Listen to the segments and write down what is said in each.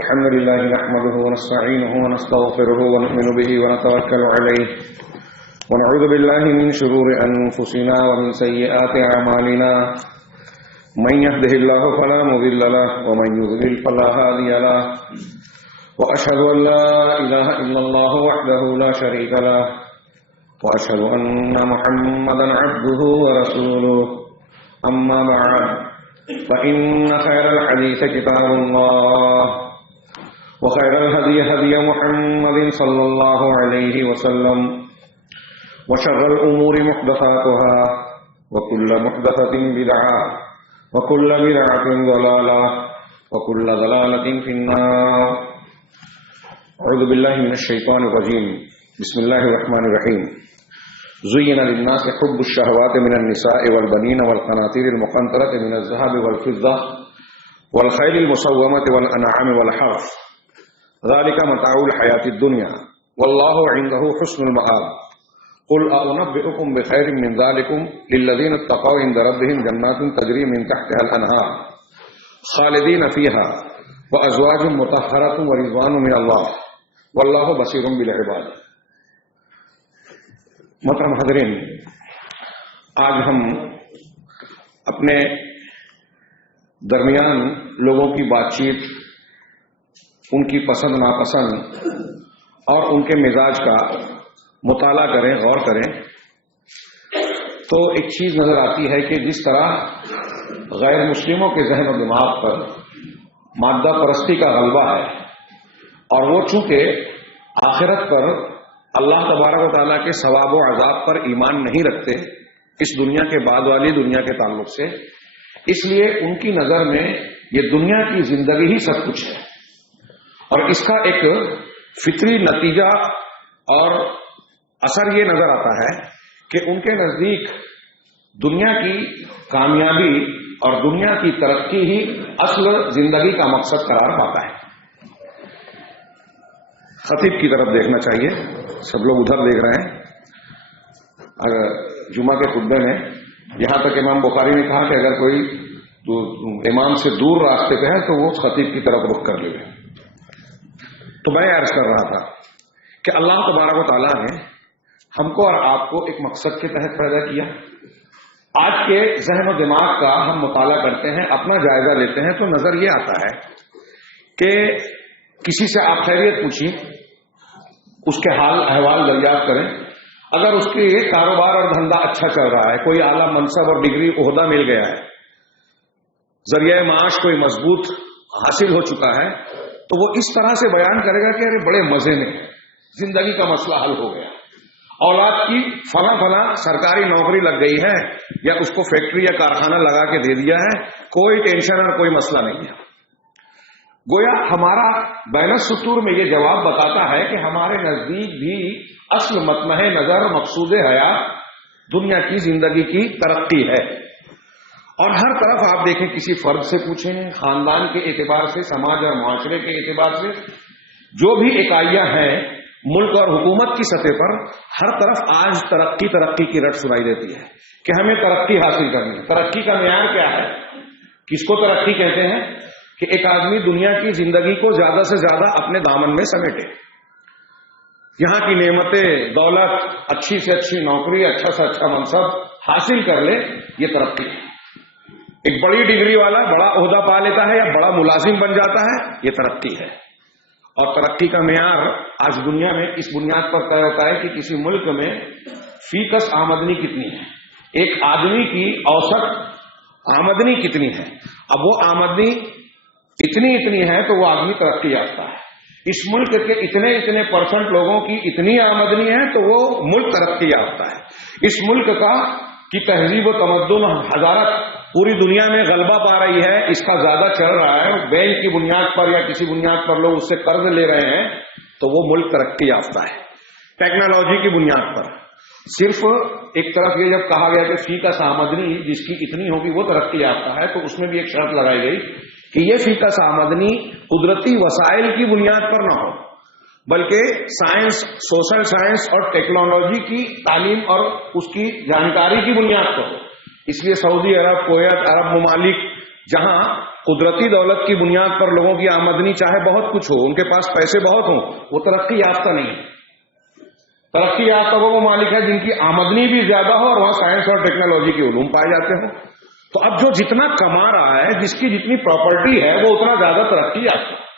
الحمد لله نحمده ونستعينه ونستغفره ونؤمن به ونتوكل عليه ونعوذ بالله من شرور أنفسنا ومن سيئات أعمالنا من يهده الله فلا مضل له ومن يضلل فلا هادي له وأشهد أن لا إله إلا الله وحده لا شريك له وأشهد أن محمدا عبده ورسوله أما بعد فإن خير الحديث كتاب الله وخير الهدي هدي محمد صلى الله عليه وسلم وشر الأمور محدثاتها وكل محدثة بدعة وكل بدعة ضلالة وكل ضلالة في النار. أعوذ بالله من الشيطان الرجيم. بسم الله الرحمن الرحيم. زين للناس حب الشهوات من النساء والبنين والقناطير المقنطرة من الذهب والفضة والخيل المسومة والأنعام والحرث ذلك متاع الحياة الدنيا والله عنده حسن المآب. قل أنبئكم بخير من ذلكم للذين اتقوا عند ربهم جنات تجري من تحتها الأنهار خالدين فيها وأزواج مطهرة ورضوان من الله والله بصير بالعباد. محترم حضرین، آج ہم اپنے درمیان لوگوں کی بات چیت، ان کی پسند ناپسند اور ان کے مزاج کا مطالعہ کریں، غور کریں، تو ایک چیز نظر آتی ہے کہ جس طرح غیر مسلموں کے ذہن و دماغ پر مادہ پرستی کا غلبہ ہے اور وہ چونکہ آخرت پر اللہ تبارک و تعالیٰ کے ثواب و عذاب پر ایمان نہیں رکھتے اس دنیا کے بعد والی دنیا کے تعلق سے، اس لیے ان کی نظر میں یہ دنیا کی زندگی ہی سب کچھ ہے، اور اس کا ایک فطری نتیجہ اور اثر یہ نظر آتا ہے کہ ان کے نزدیک دنیا کی کامیابی اور دنیا کی ترقی ہی اصل زندگی کا مقصد قرار پاتا ہے. خطیب کی طرف دیکھنا چاہیے، سب لوگ ادھر دیکھ رہے ہیں. اگر جمعہ کے خطبے میں یہاں تک امام بخاری نے کہا کہ اگر کوئی امام سے دور راستے پہ ہے تو وہ خطیب کی طرف رخ کر لے. تو میں عرض کر رہا تھا کہ اللہ تبارک و تعالیٰ نے ہم کو اور آپ کو ایک مقصد کے تحت پیدا کیا. آج کے ذہن و دماغ کا ہم مطالعہ کرتے ہیں، اپنا جائزہ لیتے ہیں، تو نظر یہ آتا ہے کہ کسی سے آپ خیریت پوچھیں، اس کے حال احوال دریافت کریں. اگر اس کے یہ کاروبار اور دھندا اچھا چل رہا ہے، کوئی اعلیٰ منصب اور ڈگری عہدہ مل گیا ہے، ذریعہ معاش کوئی مضبوط حاصل ہو چکا ہے، تو وہ اس طرح سے بیان کرے گا کہ ارے بڑے مزے میں زندگی کا مسئلہ حل ہو گیا، اولاد کی فلاں فلاں سرکاری نوکری لگ گئی ہے یا اس کو فیکٹری یا کارخانہ لگا کے دے دیا ہے، کوئی ٹینشن اور کوئی مسئلہ نہیں ہے. گویا ہمارا بین السطور میں یہ جواب بتاتا ہے کہ ہمارے نزدیک بھی اصل مطمع نظر مقصود حیات دنیا کی زندگی کی ترقی ہے. اور ہر طرف آپ دیکھیں، کسی فرد سے پوچھیں، خاندان کے اعتبار سے، سماج اور معاشرے کے اعتبار سے، جو بھی اکائیاں ہیں ملک اور حکومت کی سطح پر، ہر طرف آج ترقی کی رٹ سنائی دیتی ہے کہ ہمیں ترقی حاصل کرنی ہے. ترقی کا معیار کیا ہے؟ کس کو ترقی کہتے ہیں؟ کہ ایک آدمی دنیا کی زندگی کو زیادہ سے زیادہ اپنے دامن میں سمیٹے. یہاں کی نعمتیں، دولت، اچھی سے اچھی نوکری، اچھا سے اچھا منصب حاصل کر لے، یہ ترقی ہے. ایک بڑی ڈگری والا بڑا عہدہ پا لیتا ہے یا بڑا ملازم بن جاتا ہے، یہ ترقی ہے. اور ترقی کا معیار آج دنیا میں اس بنیاد پر طے ہوتا ہے کہ کسی ملک میں فی کس آمدنی کتنی ہے، ایک آدمی کی اوسط آمدنی کتنی ہے. اب وہ آمدنی اتنی ہے تو وہ آدمی ترقی یافتہ ہے. اس ملک کے اتنے پرسنٹ لوگوں کی اتنی آمدنی ہے تو وہ ملک ترقی یافتہ ہے. اس ملک کی تہذیب و تمدن حضارت پوری دنیا میں غلبہ پا رہی ہے، اس کا زیادہ چل رہا ہے، بینک کی بنیاد پر یا کسی بنیاد پر لوگ اس سے قرض لے رہے ہیں، تو وہ ملک ترقی یافتہ ہے. ٹیکنالوجی کی بنیاد پر صرف ایک طرف یہ جب کہا گیا کہ فی کا آمدنی جس کی اتنی ہوگی وہ ترقی یافتہ ہے، تو اس میں بھی ایک شرط لگائی گئی کہ یہ فی کا آمدنی قدرتی وسائل کی بنیاد پر نہ ہو، بلکہ سائنس، سوشل سائنس اور ٹیکنالوجی کی تعلیم اور اس کی جانکاری کی بنیاد پر ہو. اس لیے سعودی عرب، کویت، عرب ممالک جہاں قدرتی دولت کی بنیاد پر لوگوں کی آمدنی چاہے بہت کچھ ہو، ان کے پاس پیسے بہت ہوں، وہ ترقی یافتہ نہیں ہے. ترقی یافتہ وہ ممالک ہے جن کی آمدنی بھی زیادہ ہو اور وہاں سائنس اور ٹیکنالوجی کے علوم پائے جاتے ہوں. تو اب جو جتنا کما رہا ہے، جس کی جتنی پراپرٹی ہے، وہ اتنا زیادہ ترقی یافتہ ہے.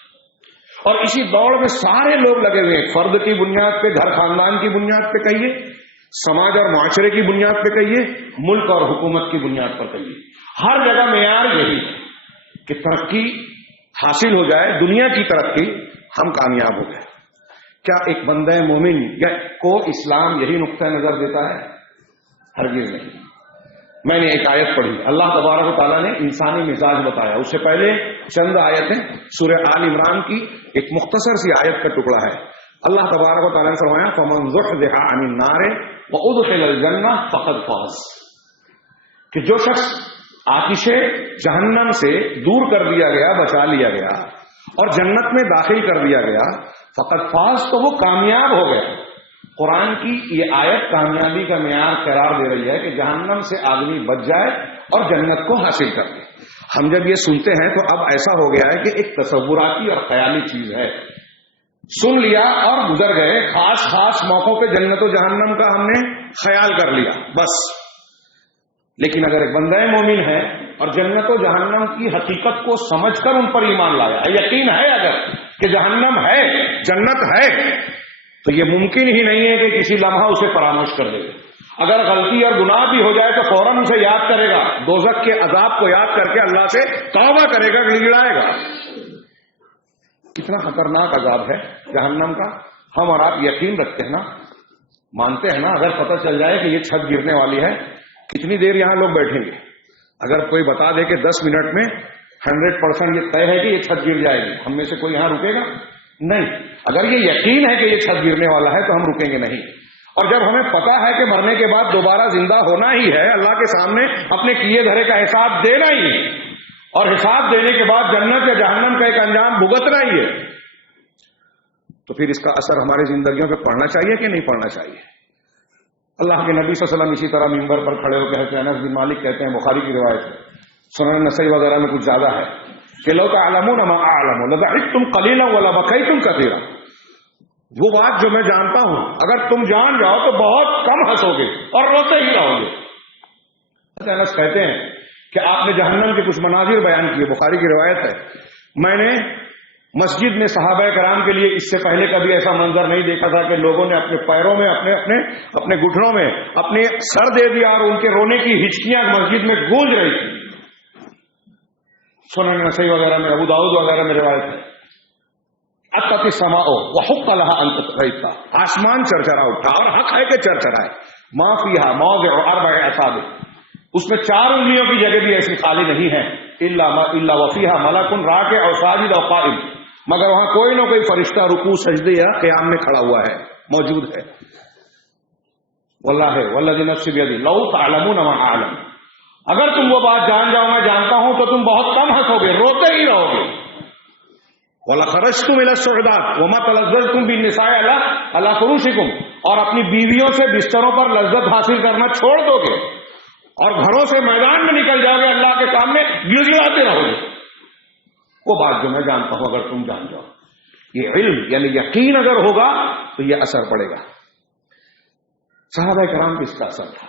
اور اسی دوڑ میں سارے لوگ لگے ہوئے ہیں، فرد کی بنیاد پہ، گھر خاندان کی بنیاد پہ کہیے، سماج اور معاشرے کی بنیاد پہ کہیے، ملک اور حکومت کی بنیاد پر کہیے، ہر جگہ معیار یہی ہے کہ ترقی حاصل ہو جائے، دنیا کی ترقی، ہم کامیاب ہو جائیں. کیا ایک بندہ مومن یا کو اسلام یہی نقطہ نظر دیتا ہے؟ ہرگز نہیں. میں نے ایک آیت پڑھی، اللہ تبارک و تعالیٰ نے انسانی مزاج بتایا. اس سے پہلے چند آیتیں سورہ آل عمران کی ایک مختصر سی آیت کا ٹکڑا ہے. اللہ تبارک و تعالیٰ نے فرمایا فَمَنْ زُحْزِحَ عَنِ النَّارِ وَأُدْخِلَ الْجَنَّةَ فَقَدْ فَازَ، کہ جو شخص آتش جہنم سے دور کر دیا گیا، بچا لیا گیا اور جنت میں داخل کر دیا گیا، فقط فاز، تو وہ کامیاب ہو گیا. قرآن کی یہ آیت کامیابی کا معیار قرار دے رہی ہے کہ جہنم سے آدمی بچ جائے اور جنت کو حاصل کر لے. ہم جب یہ سنتے ہیں تو اب ایسا ہو گیا ہے کہ ایک تصوراتی اور خیالی چیز ہے، سن لیا اور گزر گئے، خاص موقعوں پہ جنت و جہنم کا ہم نے خیال کر لیا بس. لیکن اگر ایک بندہ مومن ہے اور جنت و جہنم کی حقیقت کو سمجھ کر ان پر ایمان لایا، یقین ہے اگر کہ جہنم ہے، جنت ہے، تو یہ ممکن ہی نہیں ہے کہ کسی لمحہ اسے فراموش کر دے. اگر غلطی اور گناہ بھی ہو جائے تو فوراً اسے یاد کرے گا، دوزخ کے عذاب کو یاد کر کے اللہ سے توبہ کرے گا، گڑگڑائے گا. کتنا خطرناک عذاب ہے جہنم کا. ہم اور آپ یقین رکھتے ہیں نا، مانتے ہیں نا، اگر پتہ چل جائے کہ یہ چھت گرنے والی ہے، کتنی دیر یہاں لوگ بیٹھیں گے؟ اگر کوئی بتا دے کہ 10 منٹ میں 100% یہ طے ہے کہ یہ چھت گر جائے گی، ہم میں سے کوئی یہاں رکے گا؟ نہیں. اگر یہ یقین ہے کہ یہ چھت گرنے والا ہے تو ہم رکیں گے نہیں. اور جب ہمیں پتا ہے کہ مرنے کے بعد دوبارہ زندہ ہونا ہی ہے، اللہ کے سامنے اپنے کیے دھرے کا حساب دینا ہی ہے، اور حساب دینے کے بعد جنت یا جہنم کا ایک انجام بھگتنا ہی ہے، تو پھر اس کا اثر ہماری زندگیوں پہ پڑنا چاہیے کہ نہیں پڑنا چاہیے؟ اللہ کے نبی صلی اللہ علیہ وسلم اسی طرح ممبر پر کھڑے ہو کے حضرت انس بن مالک کہتے ہیں، بخاری کی روایت ہے، سنن نسائی وغیرہ میں کچھ زیادہ ہے کہ لو تعلمون ما اعلم لضحكتم قليلا ولبكيتم كثيرا. وہ بات جو میں جانتا ہوں اگر تم جان جاؤ تو بہت کم ہنسو گے اور روتے ہی رہو گے. حضرت انس کہتے ہیں کہ آپ نے جہنم کے کچھ مناظر بیان کیے، بخاری کی روایت ہے، میں نے مسجد میں صحابہ کرام کے لیے اس سے پہلے کبھی ایسا منظر نہیں دیکھا تھا کہ لوگوں نے اپنے پیروں میں، اپنے گھٹنوں میں اپنے سر دے دیا اور ان کے رونے کی ہچکیاں مسجد میں گونج رہی تھی. سنن نسائی وغیرہ میں، ابو داؤد وغیرہ میں روایت ہے، اطت السماء وحق لها ان تطغى، آسمان چرچرا اٹھا، اور حق ہے کہ چرچرائے. ما فيها موضع 4 اصابع، اس میں 4 انگلیوں کی جگہ بھی ایسی خالی نہیں ہے، الا وفيها ملك راكع او ساجد او قائم، مگر وہاں کوئی نہ کوئی فرشتہ رکوع سجدے یا قیام میں کھڑا ہوا ہے، موجود ہے. واللہ والذی نفسی بیدی لو تعلمون ما اعلم، اگر تم وہ بات جان جاؤ میں جانتا ہوں تو تم بہت کم ہنسو گے، روتے ہی رہو گے. وَلَخَرَجْتُمْ إِلَى السُّعُدَاتِ وَمَا تَلَذَّذْتُمْ بِالنِّسَاءِ عَلَىٰ فُرُوشِكُمْ، اور اپنی بیویوں سے بستروں پر لذت حاصل کرنا چھوڑ دو گے اور گھروں سے میدان میں نکل جاؤ گے، اللہ کے سامنے گڑگڑاتے رہو گے. وہ بات جو میں جانتا ہوں اگر تم جان جاؤ. یہ علم یعنی یقین اگر ہوگا تو یہ اثر پڑے گا. صحابہ کرام پہ اس کا اثر تھا.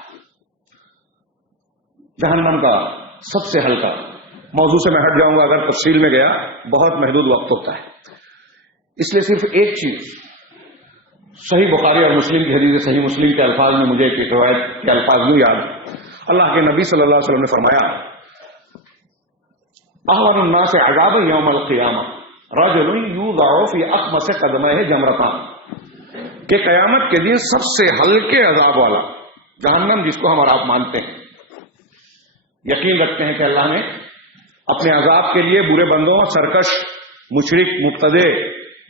جہنم کا سب سے ہلکا موضوع سے میں ہٹ جاؤں گا، اگر تفصیل میں گیا بہت محدود وقت ہوتا ہے، اس لیے صرف ایک چیز صحیح بخاری اور مسلم کی حدیث صحیح مسلم کے الفاظ میں مجھے ایک روایت کے الفاظ یوں یاد. اللہ کے نبی صلی اللہ علیہ وسلم نے فرمایا احون الناس عذابا یوم القیامہ رجل یوضع فی اخمص قدمہ جمرتان، کہ قیامت کے دن سب سے ہلکے عذاب والا جہنم جس کو ہم اور آپ مانتے ہیں، یقین رکھتے ہیں کہ اللہ نے اپنے عذاب کے لیے برے بندوں، سرکش، مشرک، مبتدع،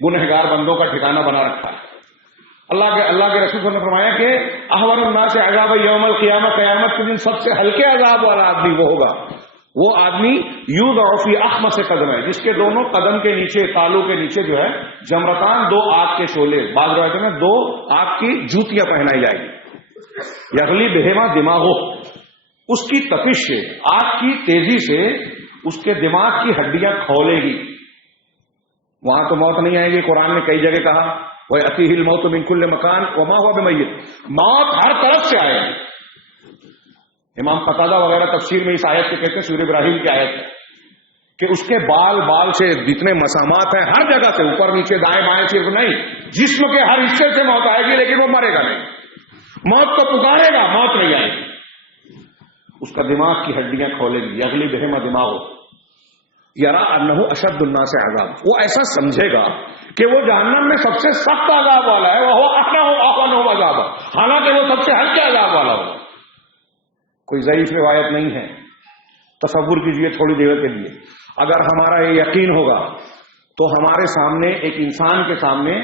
گنہگار بندوں کا ٹھکانہ بنا رکھا ہے. اللہ کے رسول نے فرمایا کہ احون الناس عذابا یوم القیامہ، قیامت کے دن سب سے ہلکے عذاب والا آدمی وہ ہوگا، وہ آدمی یوضع فی اخمص قدمہ، جس کے دونوں قدم کے نیچے، تالو کے نیچے جو ہے جمرتان، دو آگ کے شعلے، بعض روایتوں میں دو آگ کی جوتیاں پہنائی جائیں گی. یغلی بہما دماغو، اس کی تپش سے، آگ کی تیزی سے اس کے دماغ کی ہڈیاں کھولے گی. وہاں تو موت نہیں آئے گی، قرآن نے کئی جگہ کہا وَيَأْتِيهِ الْمَوْتُ مِنْ كُلِّ مَكَانٍ وَمَا هُوَ بِمَيِّتٍ، موت ہر طرف سے آئے گی. امام قتادہ وغیرہ تفسیر میں اس آیت کو کہتے ہیں سورہ ابراہیم کی آیت ہے کہ اس کے بال سے جتنے مسامات ہیں ہر جگہ سے، اوپر نیچے دائیں بائیں صرف نہیں، جسم کے ہر حصے سے موت آئے گی، لیکن وہ مرے گا نہیں. موت کو پکارے گا، موت نہیں آئے گی. اس کا دماغ کی ہڈیاں کھولے گی. یغلی بہما دماغو یرا انہ اشد الناس عذاب، وہ ایسا سمجھے گا کہ وہ جہنم میں سب سے سخت عذاب والا ہے، وہ احنہ عذاب، حالانکہ وہ سب سے ہلکے عذاب والا ہوگا. کوئی ضعیف روایت نہیں ہے. تصور کیجئے تھوڑی دیر کے لیے، اگر ہمارا یہ یقین ہوگا تو ہمارے سامنے ایک انسان کے سامنے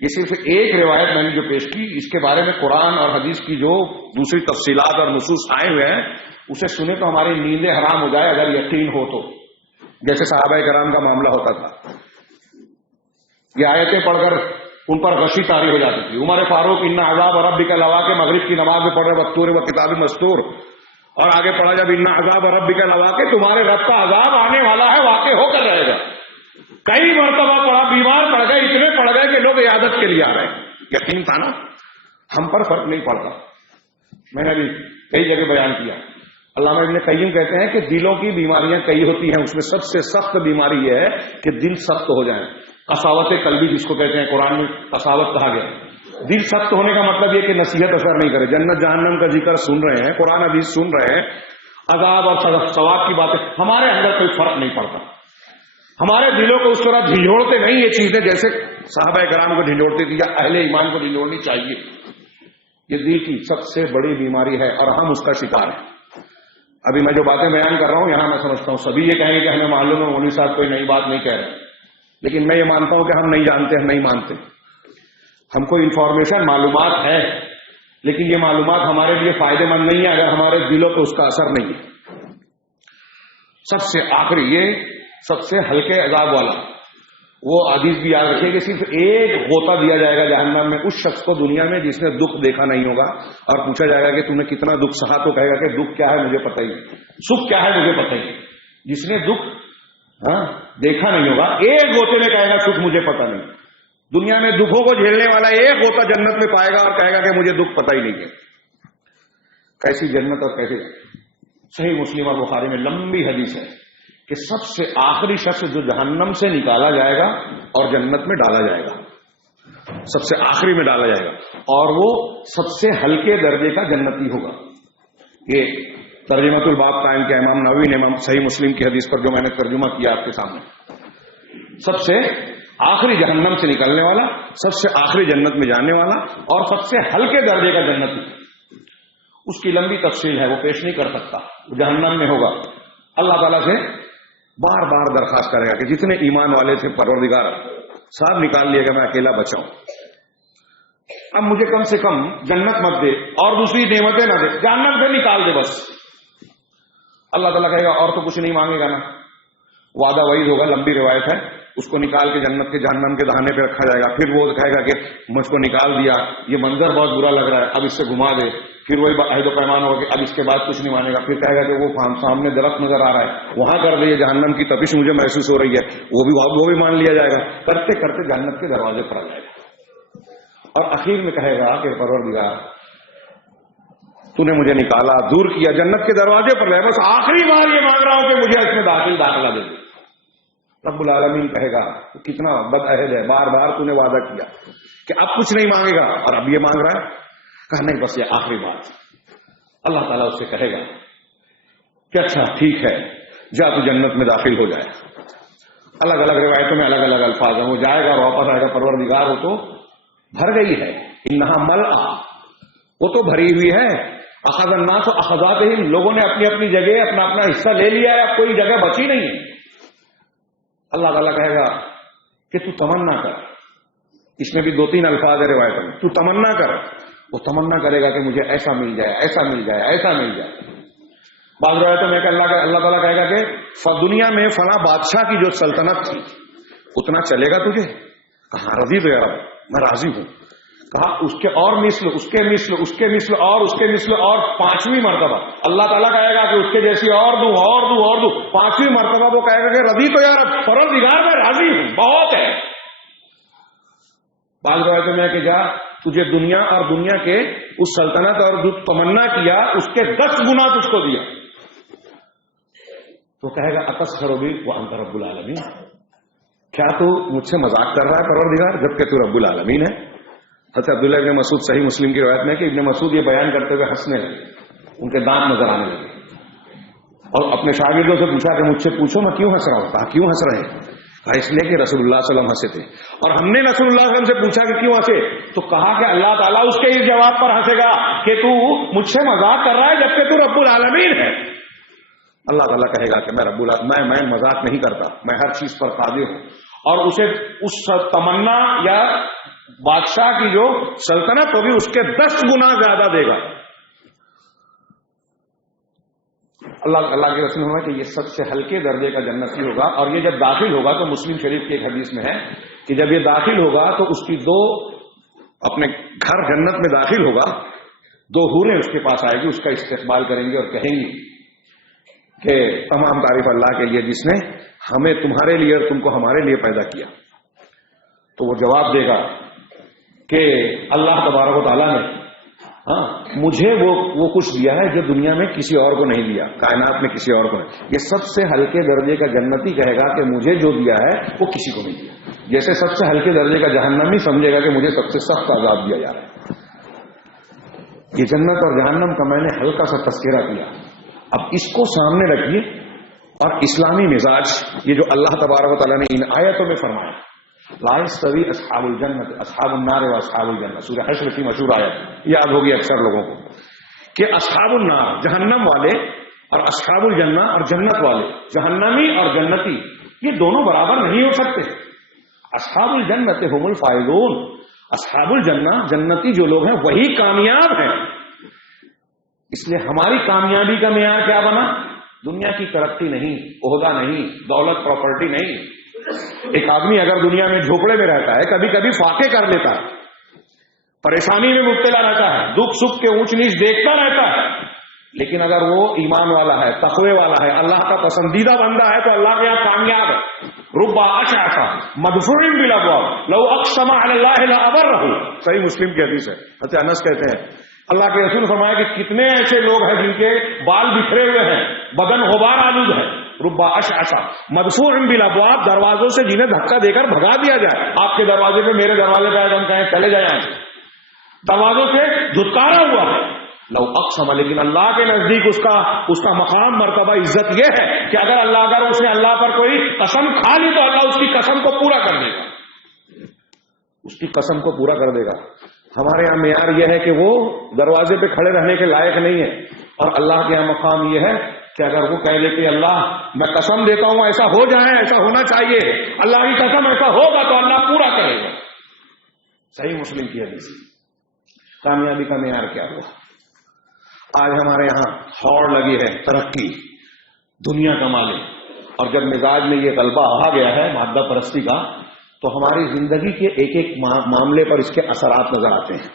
یہ صرف ایک روایت میں نے جو پیش کی، اس کے بارے میں قرآن اور حدیث کی جو دوسری تفصیلات اور نصوص آئے ہوئے ہیں اسے سنے تو ہماری نیندیں حرام ہو جائے اگر یقین ہو تو، جیسے صحابہ کرام کا معاملہ ہوتا تھا. یہ آیتیں پڑھ کر ان پر غشی طاری ہو جاتی تھی. عمر فاروق ان عذاب ربک لواقع کے مغرب کی نماز میں پڑھ رہے والطور و کتاب مستور، اور آگے پڑھا جب ان عذاب ربک لواقع، تمہارے رب کا عذاب آنے والا ہے، واقع ہو کر رہے گا. کئی مرتبہ پڑھا، بیمار پڑ گئے، اتنے پڑ گئے کہ لوگ عیادت کے لیے آ رہے ہیں. یقین تھا نا. ہم پر فرق نہیں پڑتا. میں نے ابھی کئی جگہ بیان کیا. علامہ ابن قیم کہتے ہیں کہ دلوں کی بیماریاں کئی ہوتی ہیں، اس میں سب سے سخت بیماری یہ ہے کہ دل سخت ہو جائے. قساوت قلبی جس کو کہتے ہیں، قرآن میں قساوت کہا گیا. دل سخت ہونے کا مطلب یہ کہ نصیحت اثر نہیں کرے. جنت جہنم کا ذکر سن رہے ہیں، قرآن حدیث سن رہے ہیں، عذاب اور ثواب کی باتیں، ہمارے اندر کوئی فرق نہیں پڑتا. ہمارے دلوں کو اس طرح جھنجھوڑتے نہیں یہ چیزیں جیسے صحابہ کرام کو جھنجھوڑتی تھی یا اہل ایمان کو جھنجھوڑنی چاہیے. یہ دل کی سب سے بڑی بیماری ہے اور ہم اس کا شکار ہیں. ابھی میں جو باتیں بیان کر رہا ہوں یہاں میں سمجھتا ہوں سبھی یہ کہیں گے کہ ہمیں معلوم ہے مولوی صاحب کوئی نئی بات نہیں کہہ رہے، لیکن میں یہ مانتا ہوں کہ ہم نہیں جانتے، ہم نہیں مانتے. ہم کو انفارمیشن، معلومات ہے، لیکن یہ معلومات ہمارے لیے فائدہ مند نہیں ہے اگر ہمارے دلوں پہ اس کا اثر نہیں ہے. سب سے آخری، یہ سب سے ہلکے عذاب والا، وہ حدیث بھی یاد رکھیے کہ صرف ایک غوطہ دیا جائے گا جہنم میں اس شخص کو دنیا میں جس نے دکھ دیکھا نہیں ہوگا، اور پوچھا جائے گا کہ تم نے کتنا دکھ سہا، تو کہے گا کہ دکھ کیا ہے مجھے پتہ ہی، سکھ کیا ہے مجھے پتہ ہی. جس نے دکھ دیکھا نہیں ہوگا ایک غوطے میں کہے گا سکھ مجھے پتہ نہیں. دنیا میں دکھوں کو جھیلنے والا ایک غوطہ جنت میں پائے گا اور کہے گا کہ مجھے دکھ پتہ ہی نہیں ہے. کیسی جنت اور کیسے. صحیح مسلم اور بخاری میں لمبی حدیث ہے کہ سب سے آخری شخص جو جہنم سے نکالا جائے گا اور جنت میں ڈالا جائے گا، سب سے آخری میں ڈالا جائے گا، اور وہ سب سے ہلکے درجے کا جنتی ہوگا. یہ ترجمۃ الباب قائم کیا امام نووی نے امام صحیح مسلم کی حدیث پر جو میں نے ترجمہ کیا آپ کے سامنے. سب سے آخری جہنم سے نکلنے والا، سب سے آخری جنت میں جانے والا، اور سب سے ہلکے درجے کا جنتی. اس کی لمبی تفصیل ہے، وہ پیش نہیں کر سکتا. جہنم میں ہوگا، اللہ تعالیٰ سے بار بار درخواست کرے گا کہ جتنے ایمان والے تھے پروردگار صاحب نکال لیے گا، میں اکیلا بچاؤں، اب مجھے کم سے کم جنت مت دے اور دوسری نعمتیں نہ دے، جہنم سے نکال دے بس. اللہ تعالیٰ کہے گا اور تو کچھ نہیں مانگے گا نا. وعدہ وعید ہوگا، لمبی روایت ہے. اس کو نکال کے جنت کے جہنم کے دہانے پہ رکھا جائے گا. پھر وہ کہے گا کہ مجھ کو نکال دیا، یہ منظر بہت برا لگ رہا ہے، اب اس سے گھما دے. پھر وہی عہد و پیمان ہوگا کہ اب اس کے بعد کچھ نہیں مانے گا. پھر کہے گا کہ وہ سامنے درخت نظر آ رہا ہے، وہاں کر دے، جہنم کی تپش مجھے محسوس ہو رہی ہے، وہ بھی مان لیا جائے گا. کرتے کرتے جنت کے دروازے پر آ جائے گا. اور اخیر میں کہے گا کہ پروردگار تو نے مجھے نکالا، دور کیا، جنت کے دروازے پر لے، بس آخری بار یہ مانگ رہا ہوں کہ مجھے اس میں داخلہ دے دے۔ رب العالمین کہے گا تو کتنا بد عہد ہے، بار بار تو نے وعدہ کیا کہ اب کچھ نہیں مانگے گا اور اب یہ مانگ رہا ہے۔ کہا نہیں، بس یہ آخری بات۔ اللہ تعالیٰ اس سے کہے گا کہ اچھا ٹھیک ہے، جا تو جنت میں داخل ہو جائے۔ الگ الگ روایتوں میں الگ الگ الفاظ ہیں، وہ جائے گا اور واپس آئے گا، پروردگار وہ تو بھر گئی ہے، انہا ملآ، وہ تو بھری ہوئی ہے۔ اخذ الناس اخذاتہم، لوگوں نے اپنی اپنی جگہ اپنا اپنا حصہ لے لیا ہے، اب کوئی جگہ بچی نہیں ہے۔ اللہ تعالیٰ کہے گا کہ تو تمنا کر، اس میں بھی 2-3 الفاظ ہے روایتوں میں، تو تمنا کر۔ وہ تمنا کرے گا کہ مجھے ایسا مل جائے، ایسا مل جائے، ایسا مل جائے۔ بعض روایتوں میں کہ اللہ تعالیٰ کہے گا کہ دنیا میں فلاں بادشاہ کی جو سلطنت تھی اتنا چلے گا تجھے؟ کہاں رضی تو یار میں راضی ہوں۔ کہا اس کے اور مثل، اس کے مثل، اس کے مثل اور اس کے مثل اور 5ویں مرتبہ اللہ تعالیٰ کہے گا کہ اس کے جیسی اور دوں اور دوں اور دوں۔ 5ویں مرتبہ وہ کہے گا کہ رضی تو یار پروردگار میں راضی ہوں، بہت ہے۔ بعض روایتوں میں کہ جا تجھے دنیا اور دنیا کے اس سلطنت اور جو تمنا کیا اس کے 10 گنا تجھ کو دیا۔ تو کہے گا اتسخر بی وانت رب العالمین، کیا تو مجھ سے مذاق کر رہا ہے پروردگار جبکہ تو رب العالمین ہے؟ حضرت عبداللہ ابن مسعود صحیح مسلم کی روایت میں کہ ابن مسعود یہ بیان کرتے ہوئے ہنسنے لگے، ان کے دانت نظر آنے لگے، اور اپنے شاگردوں سے پوچھا کہ مجھ سے پوچھو میں کیوں ہنس رہا ہوں؟ کہا کیوں ہنس رہے ہیں؟ کہا اس لیے کہ رسول اللہ صلی اللہ علیہ وسلم ہنسے تھے، اور ہم نے رسول اللہ صلی اللہ علیہ وسلم سے پوچھا کہ کیوں ہنسے، تو کہا کہ اللہ تعالیٰ اس کے اس جواب پر ہنسے گا کہ تو مجھ سے مذاق کر رہا ہے جبکہ تو رب العالمین ہے۔ اللہ تعالیٰ کہے گا کہ میں مذاق نہیں کرتا، میں ہر چیز پر قادر ہوں، اور اسے اس تمنا یا بادشاہ کی جو سلطنت ہوگی اس کے 10 گنا زیادہ دے گا۔ اللہ کے رسول ہوگا کہ یہ سب سے ہلکے درجے کا جنتی ہوگا، اور یہ جب داخل ہوگا تو مسلم شریف کی ایک حدیث میں ہے کہ جب یہ داخل ہوگا تو اس کی 2 اپنے گھر جنت میں داخل ہوگا، 2 حوریں اس کے پاس آئے گی، اس کا استقبال کریں گی اور کہیں گی کہ تمام تعریف اللہ کے لیے جس نے ہمیں تمہارے لیے اور تم کو ہمارے لیے پیدا کیا۔ تو وہ جواب دے گا کہ اللہ تبارک و تعالیٰ نے مجھے وہ کچھ دیا ہے جو دنیا میں کسی اور کو نہیں دیا، کائنات میں کسی اور کو نہیں۔ یہ سب سے ہلکے درجے کا جنتی کہے گا کہ مجھے جو دیا ہے وہ کسی کو نہیں دیا، جیسے سب سے ہلکے درجے کا جہنمی سمجھے گا کہ مجھے سب سے سخت عذاب دیا جا رہا ہے۔ یہ جنت اور جہنم کا میں نے ہلکا سا تذکرہ کیا، اب اس کو سامنے رکھیے، اور اسلامی مزاج یہ جو اللہ تبارک و تعالیٰ نے ان آیتوں میں فرمایا، لا یستوی اصحاب الجنت اصحاب النار و اصحاب الجنہ، سورہ حشر کی مشہور آیت یاد ہوگی اکثر لوگوں کو، کہ اصحاب النار جہنم والے اور اصحاب الجنہ اور جنت والے، جہنمی اور جنتی یہ دونوں برابر نہیں ہو سکتے۔ اصحاب الجنت هم الفائزون، اصحاب الجنہ جنتی جو لوگ ہیں وہی کامیاب ہیں۔ اس لیے ہماری کامیابی کا معیار کیا بنا؟ دنیا کی ترقی نہیں، عہدہ نہیں، دولت پراپرٹی نہیں۔ ایک آدمی اگر دنیا میں جھوپڑے میں رہتا ہے، کبھی کبھی فاقے کر لیتا ہے، پریشانی میں مبتلا رہتا ہے، دکھ سکھ کے اونچ نیچ دیکھتا رہتا ہے، لیکن اگر وہ ایمان والا ہے، تقوی والا ہے، اللہ کا پسندیدہ بندہ ہے تو اللہ کے یہاں کامیاب ہے۔ ربا اشعث مدفوع بالابواب لو اقسم علی اللہ لابرہ، صحیح مسلم کی حدیث ہے۔ حضرت انس کہتے ہیں اللہ کے رسول فرمایا کہ کتنے ایسے لوگ ہیں جن کے بال بکھرے ہوئے ہیں، بدن غبار آلود ہے، ربا اشعث مدفوع بالابواب، دروازوں سے جنہیں دھکا دے کر بھگا دیا جائے، آپ کے دروازے پہ میرے دروازے پہ ہم کہیں چلے جائیں، دروازوں سے دھتکارا ہوا ہے، لو اقسم، لیکن اللہ کے نزدیک اس کا مقام مرتبہ عزت یہ ہے کہ اگر اس نے اللہ پر کوئی قسم کھا لی تو اللہ اس کی قسم کو پورا کر دے گا، اس کی قسم کو پورا کر دے گا۔ ہمارے یہاں معیار یہ ہے کہ وہ دروازے پہ کھڑے رہنے کے لائق نہیں ہے، اور اللہ کے یہاں مقام یہ ہے کہ اگر وہ کہہ دے کہ اللہ میں قسم دیتا ہوں ایسا ہو جائے، ایسا ہونا چاہیے، اللہ کی قسم ایسا ہوگا تو اللہ پورا کرے گا۔ صحیح مسلم کی حدیث۔ کامیابی کا معیار کیا ہوا؟ آج ہمارے یہاں ہوڑ لگی ہے ترقی، دنیا کما لے، اور جب مزاج میں یہ غلبہ آ گیا ہے مادہ پرستی کا تو ہماری زندگی کے ایک ایک معاملے پر اس کے اثرات نظر آتے ہیں۔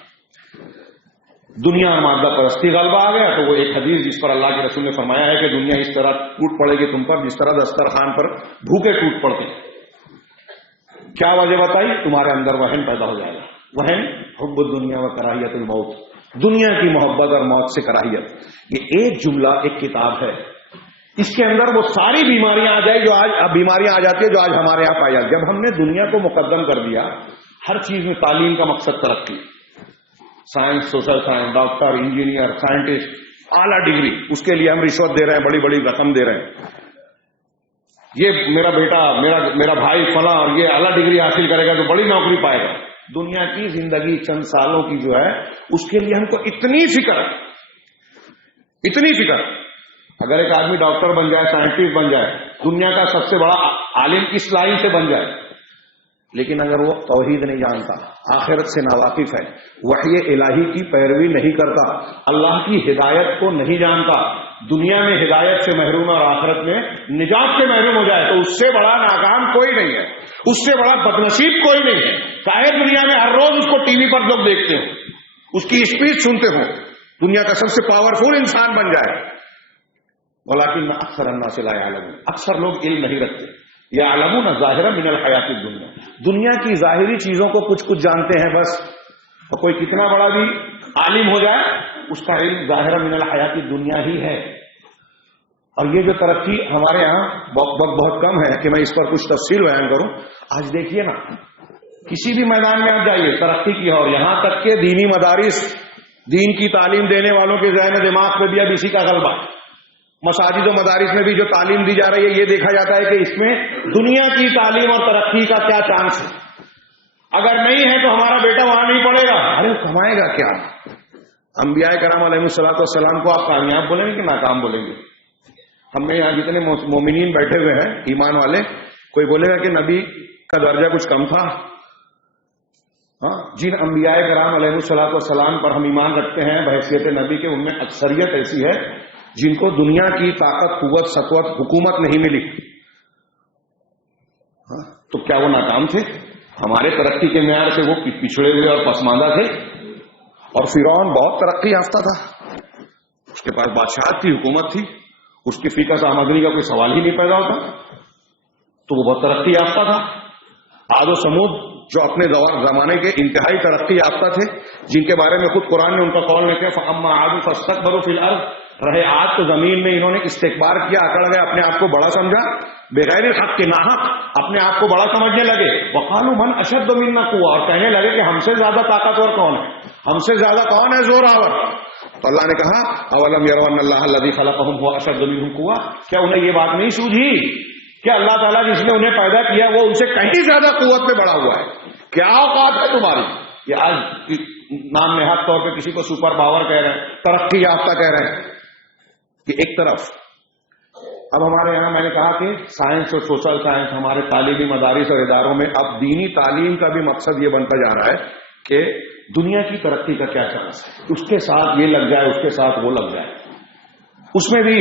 دنیا اور مادہ پرستی غلبہ آ گیا تو وہ ایک حدیث جس پر اللہ کے رسول نے فرمایا ہے کہ دنیا اس طرح ٹوٹ پڑے گی تم پر جس طرح دسترخوان پر بھوکے ٹوٹ پڑتے ہیں۔ کیا وجہ بتائی؟ تمہارے اندر وہن پیدا ہو جائے گا۔ وہن حب الدنیا و کراہیت الموت، دنیا کی محبت اور موت سے کراہیت. یہ ایک جملہ ایک کتاب ہے، اس کے اندر وہ ساری بیماریاں آ جائیں جو آج بیماریاں آ جاتی ہیں جو آج ہمارے یہاں پائی جاتی. جب ہم نے دنیا کو مقدم کر دیا، ہر چیز میں تعلیم کا مقصد ترقی، science, social science, doctor, engineer, scientist, اعلیٰ ڈگری، اس کے لیے ہم رشوت دے رہے ہیں، بڑی بڑی رقم دے رہے ہیں. یہ میرا بیٹا، میرا بھائی فلاں یہ اعلیٰ ڈگری حاصل کرے گا تو بڑی نوکری پائے گا. دنیا کی زندگی چند سالوں کی جو ہے اس کے لیے ہم کو اتنی فکر. اگر ایک آدمی ڈاکٹر بن جائے، سائنٹسٹ بن جائے، دنیا کا سب سے بڑا عالم اس لائن سے بن جائے، لیکن اگر وہ توحید نہیں جانتا، آخرت سے ناواقف ہے، وحی الہی کی پیروی نہیں کرتا، اللہ کی ہدایت کو نہیں جانتا، دنیا میں ہدایت سے محروم اور آخرت میں نجات سے محروم ہو جائے، تو اس سے بڑا ناکام کوئی نہیں ہے، اس سے بڑا بدنصیب کوئی نہیں ہے. چاہے دنیا میں ہر روز اس کو ٹی وی پر لوگ دیکھتے ہوں، اس کی اسپیچ سنتے ہوں، دنیا کا سب سے پاورفل انسان بن جائے، ولیکن اکثر الناس لا یعلمون، اکثر لوگ علم نہیں رکھتے. یعلمون ظاہرا من الحیات الدنیا، دنیا کی ظاہری چیزوں کو کچھ جانتے ہیں بس. اور کوئی کتنا بڑا بھی عالم ہو جائے، اس کا علم ظاہرا من الحیات الدنیا ہی ہے. اور یہ جو ترقی ہمارے یہاں بہت کم ہے کہ میں اس پر کچھ تفصیل بیان کروں. آج دیکھیے نا، کسی بھی میدان میں آپ جائیے ترقی کی، اور یہاں تک کہ دینی مدارس، دین کی تعلیم دینے والوں کے ذہن دماغ پہ بھی اب اسی کا غلبہ. مساجد و مدارس میں بھی جو تعلیم دی جا رہی ہے، یہ دیکھا جاتا ہے کہ اس میں دنیا کی تعلیم اور ترقی کا کیا چانس ہے. اگر نہیں ہے تو ہمارا بیٹا وہاں نہیں پڑھے گا. ارے کمائے گا کیا؟ انبیاء کرام علیہ الصلوۃ والسلام کو آپ کامیاب بولیں گے کہ ناکام بولیں گے؟ ہم میں یہاں جتنے مومنین بیٹھے ہوئے ہیں ایمان والے، کوئی بولے گا کہ نبی کا درجہ کچھ کم تھا؟ ہاں، جن انبیاء کرام علیہ الصلوۃ والسلام پر ہم ایمان رکھتے ہیں بحیثیت نبی کے، ان میں اکثریت ایسی ہے جن کو دنیا کی طاقت، قوت، سطوت، حکومت نہیں ملی. تو کیا وہ ناکام تھے؟ ہمارے ترقی کے معیار سے وہ پچھڑے ہوئے اور پسماندہ تھے. اور فرعون بہت ترقی یافتہ تھا، اس کے پاس بادشاہت تھی، حکومت تھی، اس کی فیکس آمدنی کا کوئی سوال ہی نہیں پیدا ہوتا، تو وہ بہت ترقی یافتہ تھا. عاد و سمود جو اپنے زمانے کے انتہائی ترقی یافتہ تھے، جن کے بارے میں خود قرآن نے ان کا قول لکھا ہے فَأَمَّا عَادٌ فَاسْتَكْبَرُوا فِي الْأَرْضِ، رہے عاد تو زمین میں انہوں نے استکبار کیا، اکڑ گئے، اپنے آپ کو بڑا سمجھا، بغیر حق کے ناحق اپنے آپ کو بڑا سمجھنے لگے. وَقَالُوا مَنْ أَشَدُّ مِنَّا قُوَّةً، اور کہنے لگے کہ ہم سے زیادہ طاقتور کون ہے، ہم سے زیادہ کون ہے زور آور. تو اللہ نے کہا اولم يروا ان اللہ الذي خلقهم هو اشد منهم قوة، کیا انہیں یہ بات نہیں سوجھی کہ اللہ تعالیٰ جس نے انہیں پیدا کیا وہ ان سے کہیں زیادہ قوت میں بڑا ہوا ہے؟ کیا اوقات ہے تمہاری؟ یہ آج نام نہاد طور پہ کسی کو سپر پاور کہہ رہے ہیں، ترقی یافتہ کہہ رہے ہیں. کہ ایک طرف اب ہمارے یہاں میں نے کہا کہ سائنس اور سوشل سائنس ہمارے تعلیمی مدارس اور اداروں میں اب دینی تعلیم کا بھی مقصد یہ بنتا جا رہا ہے کہ دنیا کی ترقی کا کیا چانس ہے، اس کے ساتھ یہ لگ جائے، اس کے ساتھ وہ لگ جائے، اس میں بھی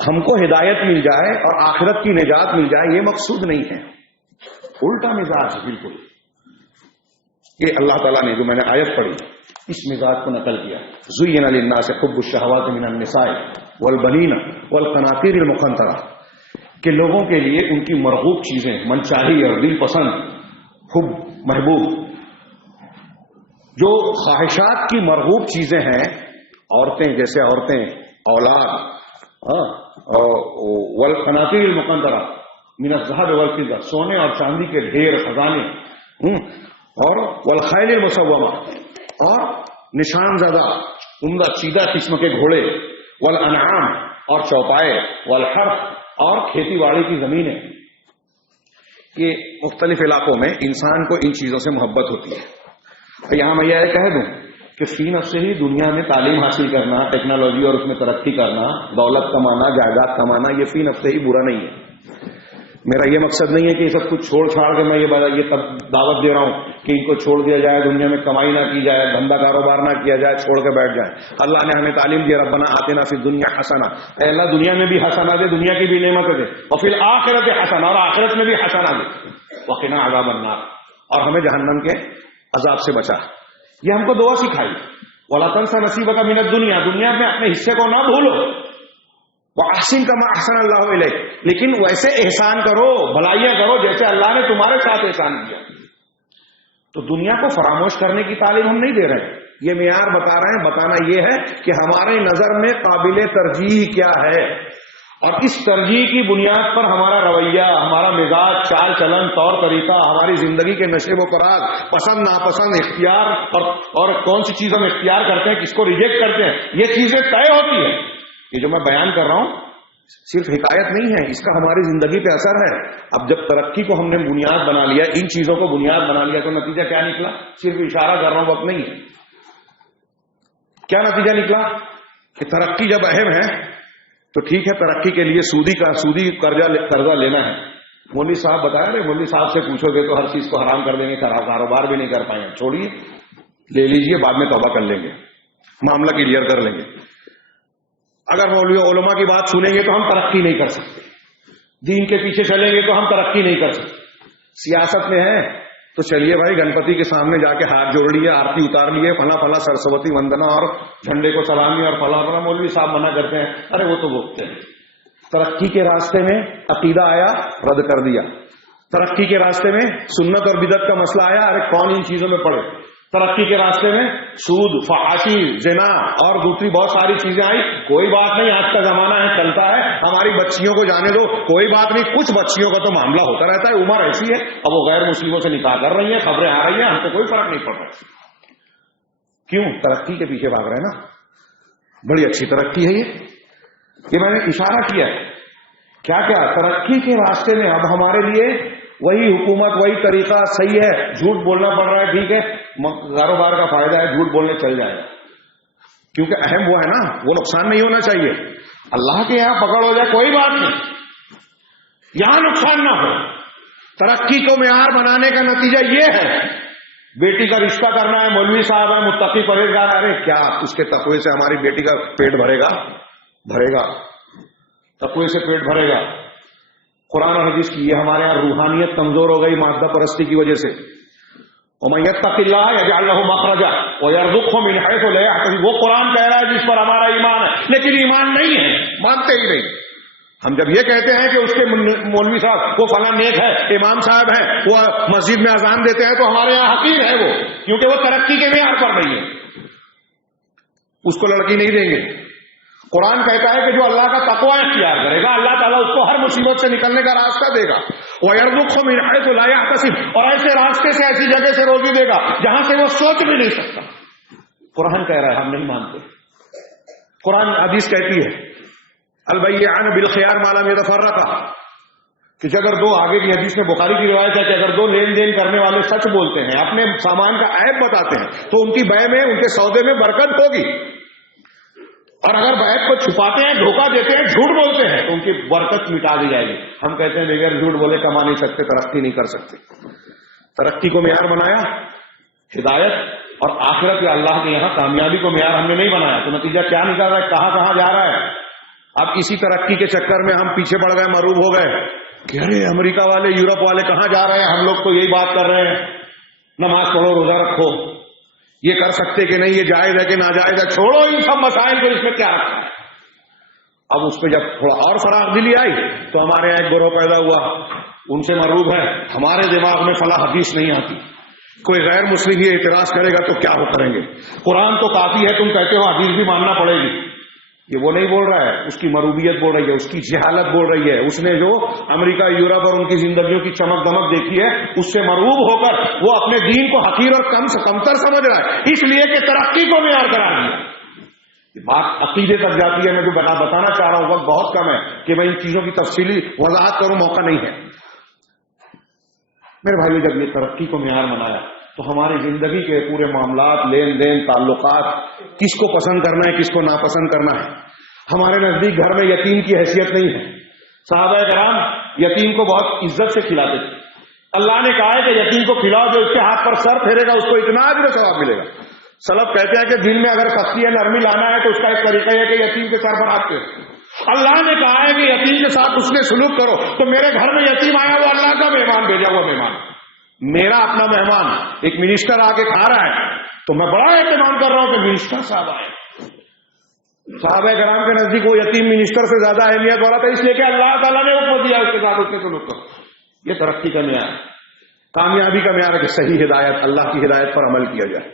ہم کو ہدایت مل جائے اور آخرت کی نجات مل جائے، یہ مقصود نہیں ہے. الٹا مزاج ہے بالکل. یہ اللہ تعالیٰ نے جو میں نے آیت پڑھی اس مزاج کو نقل کیا. زین للناس حب الشہوات من النساء والبنین والقناطیر المقنطرہ، کہ لوگوں کے لیے ان کی مرغوب چیزیں، منچاہی اور دل پسند، حب، محبوب، جو خواہشات کی مرغوب چیزیں ہیں، عورتیں جیسے عورتیں، اولاد، والقناطیر المقنطرہ من الذهب والفضہ، سونے اور چاندی کے ڈھیر خزانے، اور والخیل المسومہ، اور نشان زدہ عمدہ چیدہ قسم کے گھوڑے، والانعام، اور چوپائے، والحرث، اور کھیتی باڑی کی زمینیں. یہ مختلف علاقوں میں انسان کو ان چیزوں سے محبت ہوتی ہے. یہاں میں یہ کہہ دوں کہ فی نفس سے ہی دنیا میں تعلیم حاصل کرنا، ٹیکنالوجی اور اس میں ترقی کرنا، دولت کمانا، جائیداد کمانا، یہ فی نفس سے ہی برا نہیں ہے. میرا یہ مقصد نہیں ہے کہ یہ سب کچھ چھوڑ چھاڑ کے میں یہ دعوت دے رہا ہوں کہ ان کو چھوڑ دیا جائے، دنیا میں کمائی نہ کی جائے، دھندا کاروبار نہ کیا جائے، چھوڑ کے بیٹھ جائے. اللہ نے ہمیں تعلیم دی، ربنا آتنا فی الدنیا حسنہ، اے اللہ دنیا میں بھی حسنہ دے، دنیا کی بھی نعمت دے، اور فی الآخرۃ حسنہ، اور آخرت میں بھی حسنہ دے، وقنا عذاب النار، اور ہمیں جہنم کے عذاب سے بچا. یہ ہم کو دعا سکھائی، وَلَا تَنْسَ نَصِيبَكَ مِنَ الدُّنْيَا، دنیا میں اپنے حصے کو نہ بھولو، وَأَحْسِنْ كَمَا أَحْسَنَ اللَّهُ إِلَيْكَ، لیکن ویسے احسان کرو، بھلائیاں کرو جیسے اللہ نے تمہارے ساتھ احسان کیا. تو دنیا کو فراموش کرنے کی تعلیم ہم نہیں دے رہے ہیں، یہ معیار بتا رہے ہیں. بتانا یہ ہے کہ ہمارے نظر میں قابل ترجیح کیا ہے، اور اس ترجیح کی بنیاد پر ہمارا رویہ، ہمارا مزاج، چال چلن، طور طریقہ، ہماری زندگی کے نشیب و فراز، پسند ناپسند، اختیار اور کون سی چیز ہم اختیار کرتے ہیں، کس کو ریجیکٹ کرتے ہیں، یہ چیزیں طے ہوتی ہیں. یہ جو میں بیان کر رہا ہوں صرف حکایت نہیں ہے، اس کا ہماری زندگی پہ اثر ہے. اب جب ترقی کو ہم نے بنیاد بنا لیا، ان چیزوں کو بنیاد بنا لیا، تو نتیجہ کیا نکلا؟ صرف اشارہ کر رہا ہوں، وقت نہیں ہے. کیا نتیجہ نکلا کہ ترقی جب اہم ہے تو ٹھیک ہے، ترقی کے لیے سودی قرضہ لینا ہے. مولوی صاحب بتایا رہے، مولوی صاحب سے پوچھو گے تو ہر چیز کو حرام کر دیں گے، کاروبار بھی نہیں کر پائیں گے. چھوڑیے، لے لیجئے، بعد میں توبہ کر لیں گے، معاملہ کلیئر کر لیں گے. اگر مولوی علماء کی بات سنیں گے تو ہم ترقی نہیں کر سکتے، دین کے پیچھے چلیں گے تو ہم ترقی نہیں کر سکتے. سیاست میں ہے تو چلیے بھائی، گنپتی کے سامنے جا کے ہاتھ جوڑ لیے، آرتی اتار لیے، فلاں فلاں سرسوتی وندنا اور جھنڈے کو سلامی اور فلاں فلاں. مولوی صاحب منع کرتے ہیں، ارے وہ تو بولتے ہیں. ترقی کے راستے میں عقیدہ آیا، رد کر دیا. ترقی کے راستے میں سنت اور بدعت کا مسئلہ آیا، ارے کون ان چیزوں میں پڑے. ترقی کے راستے میں سود، فحاشی، زنا اور دوسری بہت ساری چیزیں آئی. کوئی بات نہیں، آج کا زمانہ ہے، چلتا ہے، ہماری بچیوں کو جانے دو، کوئی بات نہیں. کچھ بچیوں کا تو معاملہ ہوتا رہتا ہے، عمر ایسی ہے، اب وہ غیر مسلموں سے نکاح کر رہی ہیں، خبریں آ رہی ہیں، ہم کو کوئی فرق نہیں پڑ رہا. کیوں؟ ترقی کے پیچھے بھاگ رہے ہیں نا. بڑی اچھی ترقی ہے یہ میں نے اشارہ کیا ہے. کیا ترقی کے راستے میں اب ہمارے لیے وہی حکومت، وہی طریقہ صحیح ہے. جھوٹ بولنا پڑ رہا ہے، ٹھیک ہے، کاروبار کا فائدہ ہے، جھوٹ بولنے چل جائے گا، کیونکہ اہم وہ ہے نا، وہ نقصان نہیں ہونا چاہیے. اللہ کے یہاں پکڑ ہو جائے کوئی بات نہیں، یہاں نقصان نہ ہو. ترقی کو معیار بنانے کا نتیجہ یہ ہے. بیٹی کا رشتہ کرنا ہے، مولوی صاحب ہے، متقی پرہیزگار، ارے کیا اس کے تقوی سے ہماری بیٹی کا پیٹ بھرے گا؟ تقوی سے پیٹ بھرے گا؟ قرآن اور حدیث کی یہ ہمارے یہاں روحانیت کمزور ہو گئی مادہ پرستی کی وجہ سے. وَمَن يَتَّقِ اللَّهَ يَجْعَلْ لَهُ مَخْرَجًا وَيَرْزُقْهُ مِنْ حَيْثُ لَا يَحْتَسِبُ. وہ قرآن کہہ رہا ہے جس پر ہمارا ایمان ہے، لیکن ایمان نہیں ہے، مانتے ہی نہیں. ہم جب یہ کہتے ہیں کہ اس کے مولوی صاحب وہ فلاں نیک ہے، امام صاحب ہیں، وہ مسجد میں اذان دیتے ہیں، تو ہمارے یہاں حقیر ہے وہ، کیونکہ وہ ترقی کے معیار پر نہیں ہے، اس کو لڑکی نہیں دیں گے. قرآن کہتا ہے کہ جو اللہ کا تقوی اختیار کرے گا، اللہ تعالیٰ اس کو ہر مصیبت سے نکلنے کا راستہ دے گا. وَيَرْزُقْهُ مِنْ حَيْثُ لَا يَحْتَسِبُ، اور ایسے راستے سے، ایسی جگہ سے روزی دے گا جہاں سے وہ سوچ بھی نہیں سکتا. قرآن کہہ رہا ہے، ہم نہیں مانتے. قرآن حدیث کہتی ہے البیعان بالخیار ما لم یتفرقا، کہ اگر دو، آگے کی حدیث میں بخاری کی روایت ہے کہ اگر دو لین دین کرنے والے سچ بولتے ہیں، اپنے سامان کا عیب بتاتے ہیں، تو ان کی بے میں، ان کے سودے میں برکت ہوگی. اور اگر بیعت کو چھپاتے ہیں، دھوکہ دیتے ہیں، جھوٹ بولتے ہیں، تو ان کی برکت مٹا دی جائے گی. ہم کہتے ہیں بغیر جھوٹ بولے کما نہیں سکتے، ترقی نہیں کر سکتے. ترقی کو معیار بنایا ہدایت اور آخرت یا اللہ کے یہاں کامیابی کو معیار ہم نے نہیں بنایا، تو نتیجہ کیا نکل رہا ہے؟ کہاں جا رہا ہے؟ اب اسی ترقی کے چکر میں ہم پیچھے پڑ گئے، مروب ہو گئے کہ ارے امریکہ والے، یورپ والے کہاں جا رہے ہیں، ہم لوگ تو یہی بات کر رہے ہیں، نماز پڑھو، روزہ رکھو، یہ کر سکتے کہ نہیں، یہ جائز ہے کہ ناجائز ہے، چھوڑو ان سب مسائل کو، اس میں کیا رکھا ہے. اب اس پہ جب تھوڑا اور فراغ دلی آئی تو ہمارے یہاں ایک گروہ پیدا ہوا، ان سے مروب ہے، ہمارے دماغ میں فلاں حدیث نہیں آتی، کوئی غیر مسلم یہ اعتراض کرے گا تو کیا وہ کریں گے، قرآن تو کافی ہے، تم کہتے ہو حدیث بھی ماننا پڑے گی. یہ وہ نہیں بول رہا ہے، اس کی مروبیت بول رہی ہے، اس کی جہالت بول رہی ہے. اس نے جو امریکہ، یورپ اور ان کی زندگیوں کی چمک دمک دیکھی ہے، اس سے مروب ہو کر وہ اپنے دین کو حقیر اور کمتر سمجھ رہا ہے، اس لیے کہ ترقی کو معیار قرار دیا. یہ بات عقیدے تک جاتی ہے. میں جو بتانا چاہ رہا ہوں، وقت بہت کم ہے کہ میں ان چیزوں کی تفصیلی وضاحت کروں، موقع نہیں ہے. میرے بھائیو، جب یہ ترقی کو معیار بنایا تو ہماری زندگی کے پورے معاملات، لین دین، تعلقات، کس کو پسند کرنا ہے، کس کو ناپسند کرنا ہے. ہمارے نزدیک گھر میں یتیم کی حیثیت نہیں ہے. صحابہ کرام یتیم کو بہت عزت سے کھلاتے تھے. اللہ نے کہا ہے کہ یتیم کو کھلاؤ، جو اس کے ہاتھ پر سر پھیرے گا اس کو اتنا اجر و ثواب ملے گا. سلف کہتے ہیں کہ دن میں اگر سختی یا نرمی لانا ہے تو اس کا ایک طریقہ ہے کہ یتیم کے سر پر ہاتھ پھیرو. اللہ نے کہا ہے کہ یتیم کے ساتھ اس نے سلوک کرو. تو میرے گھر میں یتیم آیا، وہ اللہ کا مہمان، بھیجا ہوا مہمان، میرا اپنا مہمان. ایک منسٹر آ کے کھا رہا ہے تو میں بڑا اہتمام کر رہا ہوں کہ منسٹر صاحب آئے. صحابہ کرام کے نزدیک وہ یتیم منسٹر سے زیادہ اہمیت والا تھا، اس لیے کہ اللہ تعالیٰ نے حکم دیا اس کے ساتھ اس نے سلوک کرو. یہ ترقی کا معیار. کامیابی کا معیار ہے کہ صحیح ہدایت، اللہ کی ہدایت پر عمل کیا جائے.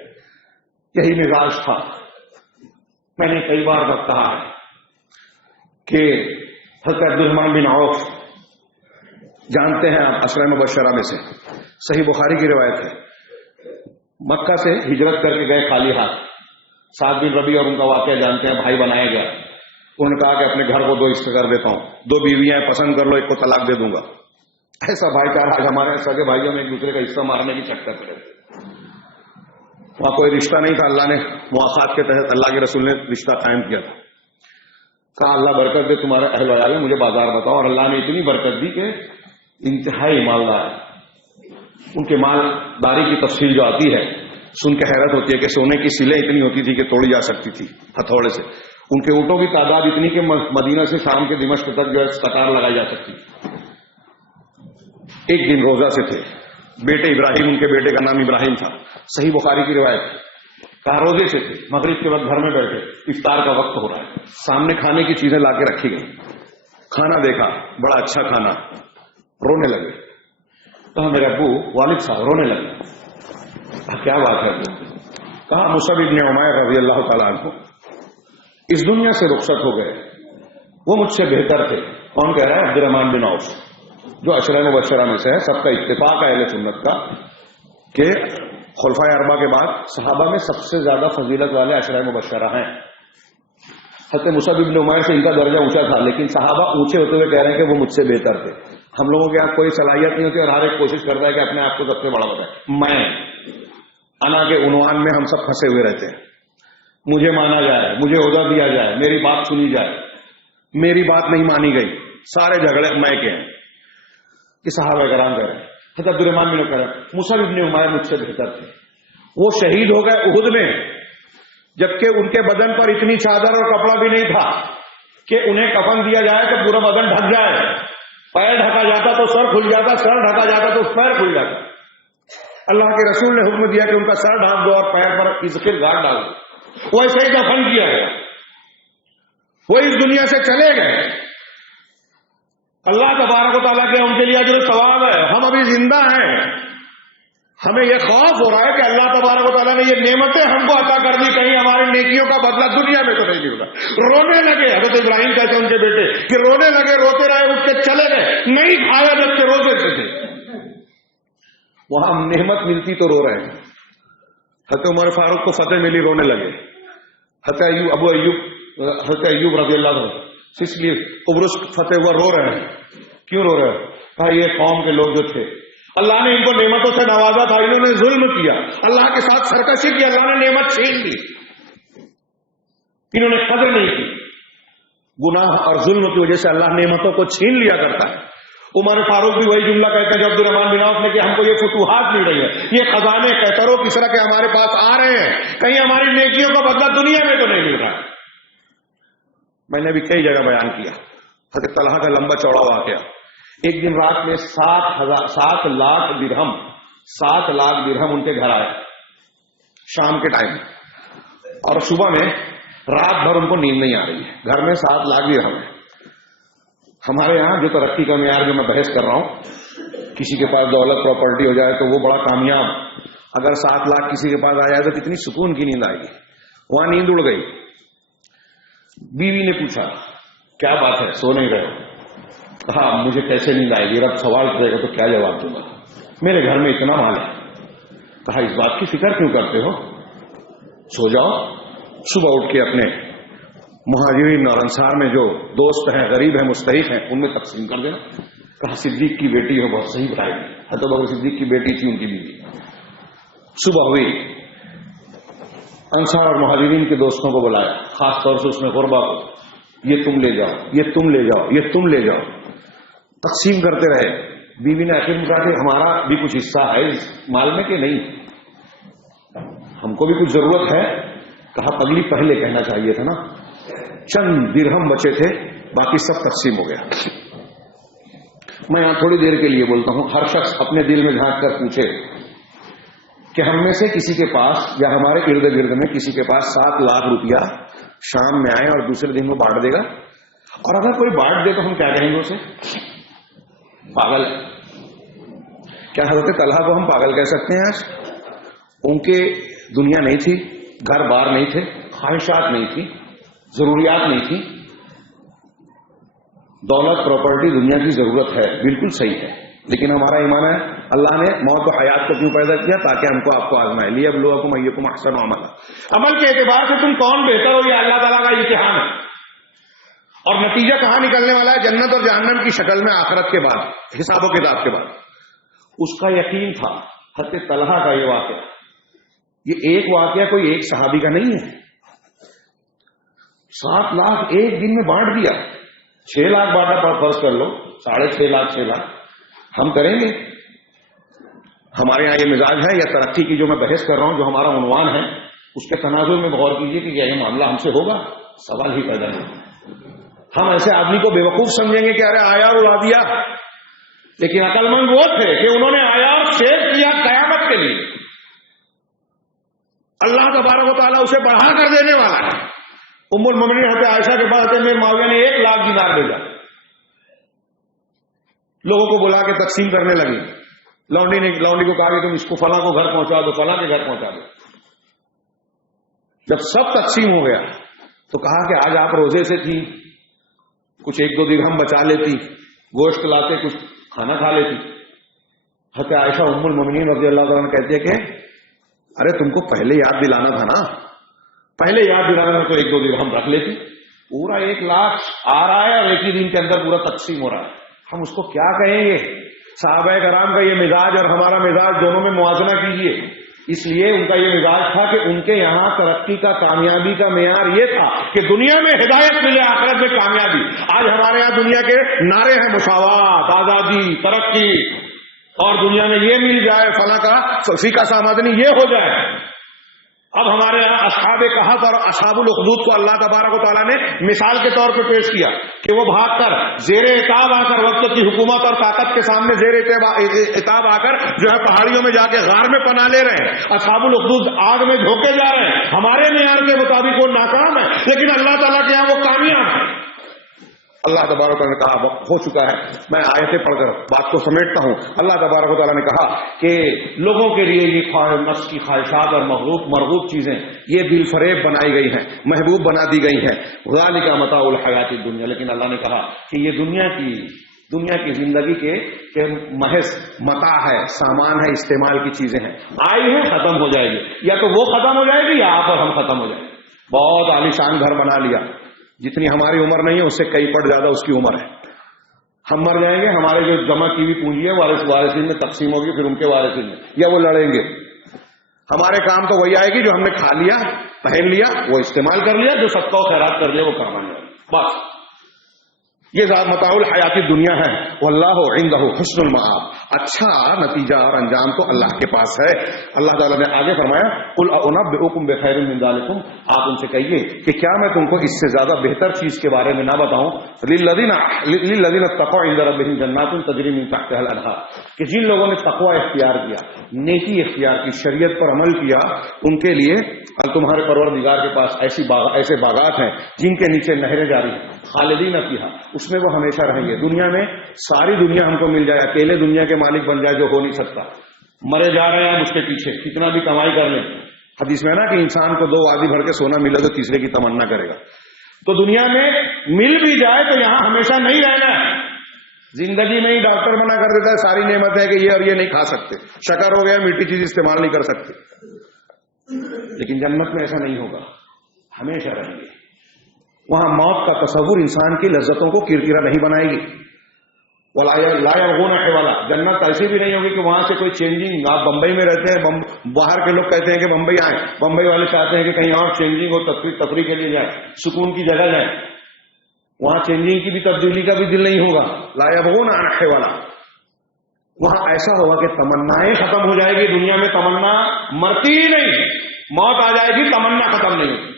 یہی مزاج تھا. میں نے کئی بار وقت کہا ہے کہ حضرت عبدالرحمن بن عوف جانتے ہیں آپ، عشرہ مبشرہ میں سے، صحیح بخاری کی روایت ہے. مکہ سے ہجرت کر کے گئے خالی ہاتھ. سعد بن ربیع اور ان کا واقعہ جانتے ہیں، بھائی بنایا گیا. انہوں نے کہا کہ اپنے گھر کو 2 حصے کر دیتا ہوں، 2 بیویاں پسند کر لو، ایک کو طلاق دے دوں گا. ایسا بھائی چارہ آج ہمارے سگے بھائیوں میں ایک دوسرے کا حصہ مارنے کی چکر کرے. وہاں کوئی رشتہ نہیں تھا، اللہ نے مواخات کے تحت اللہ کے رسول نے رشتہ قائم کیا تھا. کہا اللہ برکت دے تمہارے اہل ویال میں، مجھے بازار بتاؤ. اور اللہ نے اتنی برکت دی کہ انتہائی مالدار. ان کے مالداری کی تفصیل جو آتی ہے سن کے حیرت ہوتی ہے کہ سونے کی سلیں اتنی ہوتی تھی کہ توڑی جا سکتی تھی ہتھوڑے سے. ان کے اونٹوں کی تعداد اتنی کہ مدینہ سے شام کے دمشق تک جو ہے قطار لگائی جا سکتی. ایک دن روزہ سے تھے، بیٹے ابراہیم، ان کے بیٹے کا نام ابراہیم تھا، صحیح بخاری کی روایت ہے. کہا روزے سے تھے، مغرب کے وقت گھر میں بیٹھے، افطار کا وقت ہو رہا ہے، سامنے کھانے کی چیزیں لا کے رکھی گئی. کھانا دیکھا، بڑا اچھا کھانا، رونے لگے. کہا میرے ابو والد صاحب رونے لگے. کہا کیا بات ہے؟ کہا مصعب ابن عمیر رضی اللہ تعالیٰ عنہ اس دنیا سے رخصت ہو گئے، وہ مجھ سے بہتر تھے. کون کہہ رہا ہے؟ عبدالرحمن بن عوف، جو عشرہ مبشرہ میں سے ہے. سب کا اتفاق ہے اہل سنت کا کہ خلفائے اربعہ کے بعد صحابہ میں سب سے زیادہ فضیلت والے عشرہ مبشرہ ہیں. حضرت مصعب ابن عمیر سے ان کا درجہ اونچا تھا، لیکن صحابہ اونچے ہوتے ہوئے کہہ رہے ہیں کہ وہ مجھ سے بہتر تھے. ہم لوگوں کے یہاں کوئی صلاحیت نہیں ہوتی اور ہر ایک کوشش کرتا ہے کہ اپنے آپ کو سب سے بڑا بتائے. میں انا کے عنوان میں ہم سب پھنسے ہوئے رہتے ہیں. مجھے مانا جائے، مجھے عہدہ دیا جائے، میری بات سنی جائے. میری بات نہیں مانی گئی، سارے جھگڑے میں کے ہیں. کہ صحابہ کرام کہہ رہے ہیں، حضرت عبدالرحمن بن کہہ رہے ہیں مصعب ابن عمیر مجھ سے بہتر تھے. وہ شہید ہو گئے احد میں، جبکہ ان کے بدن پر اتنی چادر اور کپڑا بھی نہیں تھا کہ انہیں کفن دیا جائے تو پورا بدن ڈھک جائے. پیر ڈھکا جاتا تو سر کھل جاتا، سر ڈھکا جاتا تو پیر کھل جاتا. اللہ کے رسول نے حکم دیا کہ ان کا سر ڈھانپ دو اور پیر پر اذخر گاٹ ڈال دو. وہ ایسے ہی دفن کیا گیا. وہ اس دنیا سے چلے گئے. اللہ تبارک و تعالیٰ کے ان کے لیے اجر و ثواب ہے. ہم ابھی زندہ ہیں، ہمیں یہ خوف ہو رہا ہے کہ اللہ تبارک و تعالیٰ نے یہ نعمتیں ہم کو عطا کر دی، کہیں ہماری نیکیوں کا بدلہ دنیا میں تو نہیں مل رہا. رونے لگے. حضرت ابراہیم کہتے ہیں ان کے بیٹے کہ رونے لگے، روتے رہے، اٹھ کے چلے گئے، نہیں کھایا جب کہ روزے سے تھے. وہاں نعمت ملتی تو رو رہے ہیں. حضرت عمر فاروق کو فتح ملی، رونے لگے. حضرت ایوب رضی اللہ عنہ اس لیے قبرص فتح ہوا، رو رہے ہیں. کیوں رو رہے ہیں؟ کہا یہ قوم کے لوگ جو تھے اللہ نے ان کو نعمتوں سے نوازا تھا، انہوں نے ظلم کیا، اللہ کے ساتھ سرکشی کی، اللہ نے نعمت چھین لی، انہوں نے قدر نہیں کی. گناہ اور ظلم کی وجہ سے اللہ نعمتوں کو چھین لیا کرتا ہے. عمر فاروق بھی وہی جملہ کہتے ہیں جو عبدالرحمن بن عوف نے کہ ہم کو یہ فتوحات مل رہی ہے، یہ خزانے کیسروں کس طرح کے ہمارے پاس آ رہے ہیں، کہیں ہماری نیکیوں کا بدلہ دنیا میں تو نہیں مل رہا. میں نے بھی کئی جگہ بیان کیا حضرت طلحہ کا لمبا چوڑا واقعہ. ایک دن رات میں 7 لاکھ درہم ان کے گھر آئے شام کے ٹائم، اور صبح میں رات بھر ان کو نیند نہیں آ رہی ہے. گھر میں 7 لاکھ درہم ہے. ہمارے یہاں جو ترقی کا معیار جو میں بحث کر رہا ہوں، کسی کے پاس دولت پراپرٹی ہو جائے تو وہ بڑا کامیاب. اگر 7 لاکھ کسی کے پاس آ جائے تو کتنی سکون کی نیند آئے گی. وہاں نیند اڑ گئی. بیوی نے پوچھا کیا بات ہے، سو نہیں رہے؟ کہا مجھے کیسے نیند آئے گی، رب سوال کرے گا تو کیا جواب دوں گا، میرے گھر میں اتنا مال ہے. کہا اس بات کی فکر کیوں کرتے ہو، سو جاؤ، صبح اٹھ کے اپنے مہاجرین اور انصار میں جو دوست ہیں، غریب ہیں، مستحق ہیں، ان میں تقسیم کر دینا. کہا صدیق کی بیٹی ہو، بہت صحیح بتائی. حضرت بکر صدیق کی بیٹی تھی ان کی بیوی. صبح ہوئی، انصار اور مہاجرین کے دوستوں کو بلایا، خاص طور سے اس میں غربا کو، یہ تم لے جاؤ، یہ تم لے جاؤ، یہ تم لے جاؤ. تقسیم کرتے رہے. بیوی نے آخر میں کہا کہ ہمارا بھی کچھ حصہ ہے اس مال میں کہ نہیں، ہم کو بھی کچھ ضرورت ہے. کہا پگلی پہلے کہنا چاہیے تھا نا. چند درہم بچے تھے، باقی سب تقسیم ہو گیا. میں یہاں تھوڑی دیر کے لیے بولتا ہوں، ہر شخص اپنے دل میں جھانک کر پوچھے کہ ہم میں سے کسی کے پاس یا ہمارے ارد گرد میں کسی کے پاس 7 لاکھ روپیہ شام میں آئے اور دوسرے دن وہ بانٹ دے گا، اور اگر کوئی بانٹ دے تو ہم کیا کہیں گے اسے؟ پاگل. کیا حضرت طلحہ کو ہم پاگل کہہ سکتے ہیں؟ آج ان کے دنیا نہیں تھی، گھر بار نہیں تھے، خواہشات نہیں تھی، ضروریات نہیں تھی. دولت پراپرٹی دنیا کی ضرورت ہے، بالکل صحیح ہے، لیکن ہمارا ایمان ہے اللہ نے موت و حیات کو کیوں پیدا کیا؟ تاکہ ہم کو آپ کو آزمائے. لیبلوکم ایکم احسن عملا. عمل کے اعتبار سے تم کون بہتر ہو، یہ اللہ تعالیٰ کا امتحان ہے. اور نتیجہ کہاں نکلنے والا ہے؟ جنت اور جہنم کی شکل میں آخرت کے بعد، حساب و کتاب کے بعد. اس کا یقین تھا. حضرت طلحہ کا یہ واقعہ، یہ ایک واقعہ کوئی ایک صحابی کا نہیں ہے. 7 لاکھ ایک دن میں بانٹ دیا. 6 لاکھ بانٹا پر فرض کر لو، 6.5 لاکھ 6 لاکھ ہم کریں گے. ہمارے یہاں یہ مزاج ہے یا ترقی کی جو میں بحث کر رہا ہوں، جو ہمارا عنوان ہے، اس کے تناظر میں غور کیجیے کہ کیا یہ معاملہ ہم سے ہوگا؟ سوال ہی پیدا نہیں. ہم ایسے آدمی کو بیوقوف سمجھیں گے کہ ارے آیا اڑا دیا، لیکن عقل مند وہ تھے کہ انہوں نے آیا سیو کیا قیامت کے لیے. اللہ تبارک و تعالیٰ اسے بڑھا کر دینے والا ہے. ام المومنین حضرت عائشہ کے بعد میرے معاویہ نے 1 لاکھ دینار بھیجا. لوگوں کو بلا کے تقسیم کرنے لگی. لونڈی کو کہا کہ تم اس کو فلاں کو گھر پہنچا دو، فلاں کے گھر پہنچا دو. جب سب تقسیم ہو گیا تو کہا کہ آج آپ روزے سے تھی، کچھ 1-2 درہم بچا لیتی، گوشت لاتے، کچھ کھانا کھا لیتی. حضرت عائشہ ام المومنین رضی اللہ تعالیٰ کہتی ہے کہ ارے تم کو پہلے یاد دلانا تھا نا، پہلے یاد دلانا تو 1-2 درہم رکھ لیتی. پورا 1 لاکھ آ رہا ہے اور ایک ہی دن کے اندر پورا تقسیم ہو رہا ہے. ہم اس کو کیا کہیں گے؟ صحابہ کرام کا یہ مزاج اور ہمارا مزاج دونوں میں موازنہ کیجیے. اس لیے ان کا یہ مزاج تھا کہ ان کے یہاں ترقی کا، کامیابی کا معیار یہ تھا کہ دنیا میں ہدایت ملے، آخرت میں کامیابی. آج ہمارے یہاں دنیا کے نعرے ہیں مساوات، آزادی، ترقی، اور دنیا میں یہ مل جائے، فلاں کا فقہ سامدنی یہ ہو جائے. اب ہمارے یہاں اصحاب کہف اور اصحاب الاخدود کو اللہ تبارک و تعالیٰ نے مثال کے طور پہ پیش کیا کہ وہ بھاگ کر زیر عتاب آ کر، وقت کی حکومت اور طاقت کے سامنے زیر عتاب آ کر جو ہے پہاڑیوں میں جا کے غار میں پناہ لے رہے ہیں. اصحاب الاخدود آگ میں جھونکے جا رہے ہیں. ہمارے معیار کے مطابق وہ ناکام ہے، لیکن اللہ تعالیٰ کے یہاں وہ کامیاب ہے. اللہ تبارک و تعالیٰ نے کہا ہو چکا ہے. میں آیتیں پڑھ کر بات کو سمیٹتا ہوں. اللہ تبارک و تعالیٰ نے کہا کہ لوگوں کے لیے یہ نفس کی خواہشات اور مرغوب چیزیں یہ دل فریب بنائی گئی ہیں، محبوب بنا دی گئی ہیں. ذالک متاع الحیات الدنیا. لیکن اللہ نے کہا کہ یہ دنیا کی زندگی کے محض متاع ہے، سامان ہے، استعمال کی چیزیں ہیں. آئی ہیں، ختم ہو جائے گی. یا تو وہ ختم ہو جائے گی یا آپ اور ہم ختم ہو جائیں گے. بہت عالیشان گھر بنا لیا، جتنی ہماری عمر نہیں ہے اس سے کئی پٹ زیادہ اس کی عمر ہے. ہم مر جائیں گے، ہمارے جو جمع کی ہوئی پونجی ہے وارثین میں تقسیم ہوگی، پھر ان کے وارثین میں یا وہ لڑیں گے. ہمارے کام تو وہی آئے گی جو ہم نے کھا لیا، پہن لیا، وہ استعمال کر لیا، جو صدقہ و خیرات کر لیا وہ کام آئے گا. بس یہ متاع الحیات دنیا ہے. واللہ عندہ حسن المآب. اچھا نتیجہ اور انجام تو اللہ کے پاس ہے. اللہ تعالیٰ نے آگے فرمایا قل انبئکم بخیر من ذلکم. آپ ان سے کہیے کہ کیا میں تم کو اس سے زیادہ بہتر چیز کے بارے میں نہ بتاؤں؟ للذین اتقوا عند ربہم جنات تجری من تحتها الانہار. کہ جن لوگوں نے تقوی اختیار کیا، نیکی اختیار کی، شریعت پر عمل کیا، ان کے لیے تمہارے پروردگار کے پاس ایسے باغات ہیں جن کے نیچے نہریں جاری ہیں، خالدین فیہا، اس میں وہ ہمیشہ رہیں گے. دنیا میں ساری دنیا ہم کو مل جائے، اکیلے دنیا کے مالک بن جائے جو ہو نہیں سکتا. مرے جا رہے ہیں ہم اس کے پیچھے، کتنا بھی کمائی کر لیں. حدیث میں نا کہ انسان کو 2 وادی بھر کے سونا ملے تو تیسرے کی تمنا کرے گا. تو دنیا میں مل بھی جائے تو یہاں ہمیشہ نہیں رہنا ہے. زندگی میں ہی ڈاکٹر منع کر دیتا ہے ساری نعمت ہے کہ یہ اور یہ نہیں کھا سکتے، شکر ہو گیا، میٹھی چیز استعمال نہیں کر سکتے. لیکن جنت میں ایسا نہیں ہوگا، ہمیشہ رہیں گے. وہاں موت کا تصور انسان کی لذتوں کو کرکرا نہیں بنائے گی. لا يرغون حوالا. جنت ایسی بھی نہیں ہوگی کہ وہاں سے کوئی چینجنگ. آپ بمبئی میں رہتے ہیں، باہر کے لوگ کہتے ہیں کہ بمبئی آئیں، بمبئی والے چاہتے ہیں کہ کہیں اور چینجنگ ہو، تفریح کے لیے جائیں، سکون کی جگہ جائیں. وہاں چینجنگ کی بھی، تبدیلی کا بھی دل نہیں ہوگا. لا يرغون حوالا. وہاں ایسا ہوگا کہ تمنائیں ختم ہو جائے گی. دنیا میں تمنا مرتی ہی نہیں، موت آ جائے گی، تمنا ختم نہیں ہوگی.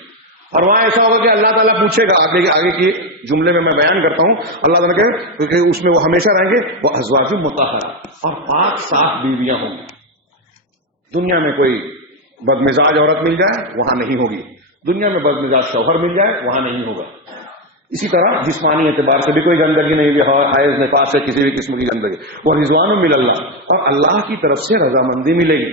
اور وہاں ایسا ہوگا کہ اللہ تعالیٰ پوچھے گا، آگے کی جملے میں بیان کرتا ہوں. اللہ تعالیٰ کہ اس میں وہ ہمیشہ رہیں گے. وہ ازواج مطہرہ، اور پاک صاف بیویاں ہوں گی. دنیا میں کوئی بدمزاج عورت مل جائے وہاں نہیں ہوگی. دنیا میں بدمزاج شوہر مل جائے وہاں نہیں ہوگا. اسی طرح جسمانی اعتبار سے بھی کوئی گندگی نہیں، حیض نفاس سے کسی بھی قسم کی گندگی، وہ رضوان من اللہ، اور اللہ کی طرف سے رضامندی ملے گی۔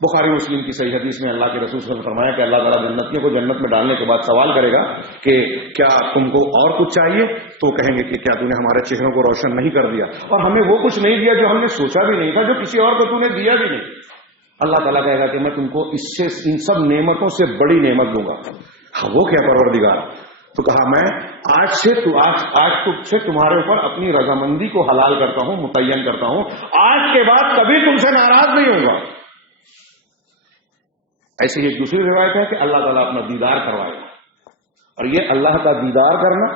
بخاری مسلم کی صحیح حدیث میں اللہ کے رسول صلی اللہ علیہ وسلم نے فرمایا کہ اللہ تعالیٰ جنتیوں کو جنت میں ڈالنے کے بعد سوال کرے گا کہ کیا تم کو اور کچھ چاہیے؟ تو کہیں گے کہ کیا تو نے ہمارے چہروں کو روشن نہیں کر دیا اور ہمیں وہ کچھ نہیں دیا جو ہم نے سوچا بھی نہیں تھا، جو کسی اور کو تو نے دیا بھی نہیں۔ اللہ تعالیٰ کہے گا کہ میں تم کو اس سے ان سب نعمتوں سے بڑی نعمت دوں گا۔ وہ کیا پروردگار؟ تو کہا میں آج سے تمہارے اوپر اپنی رضامندی کو حلال کرتا ہوں، متعین کرتا ہوں، آج کے بعد کبھی تم سے ناراض نہیں ہوں گا۔ ایسی ایک دوسری روایت ہے کہ اللہ تعالیٰ اپنا دیدار کروائے گا، اور یہ اللہ کا دیدار کرنا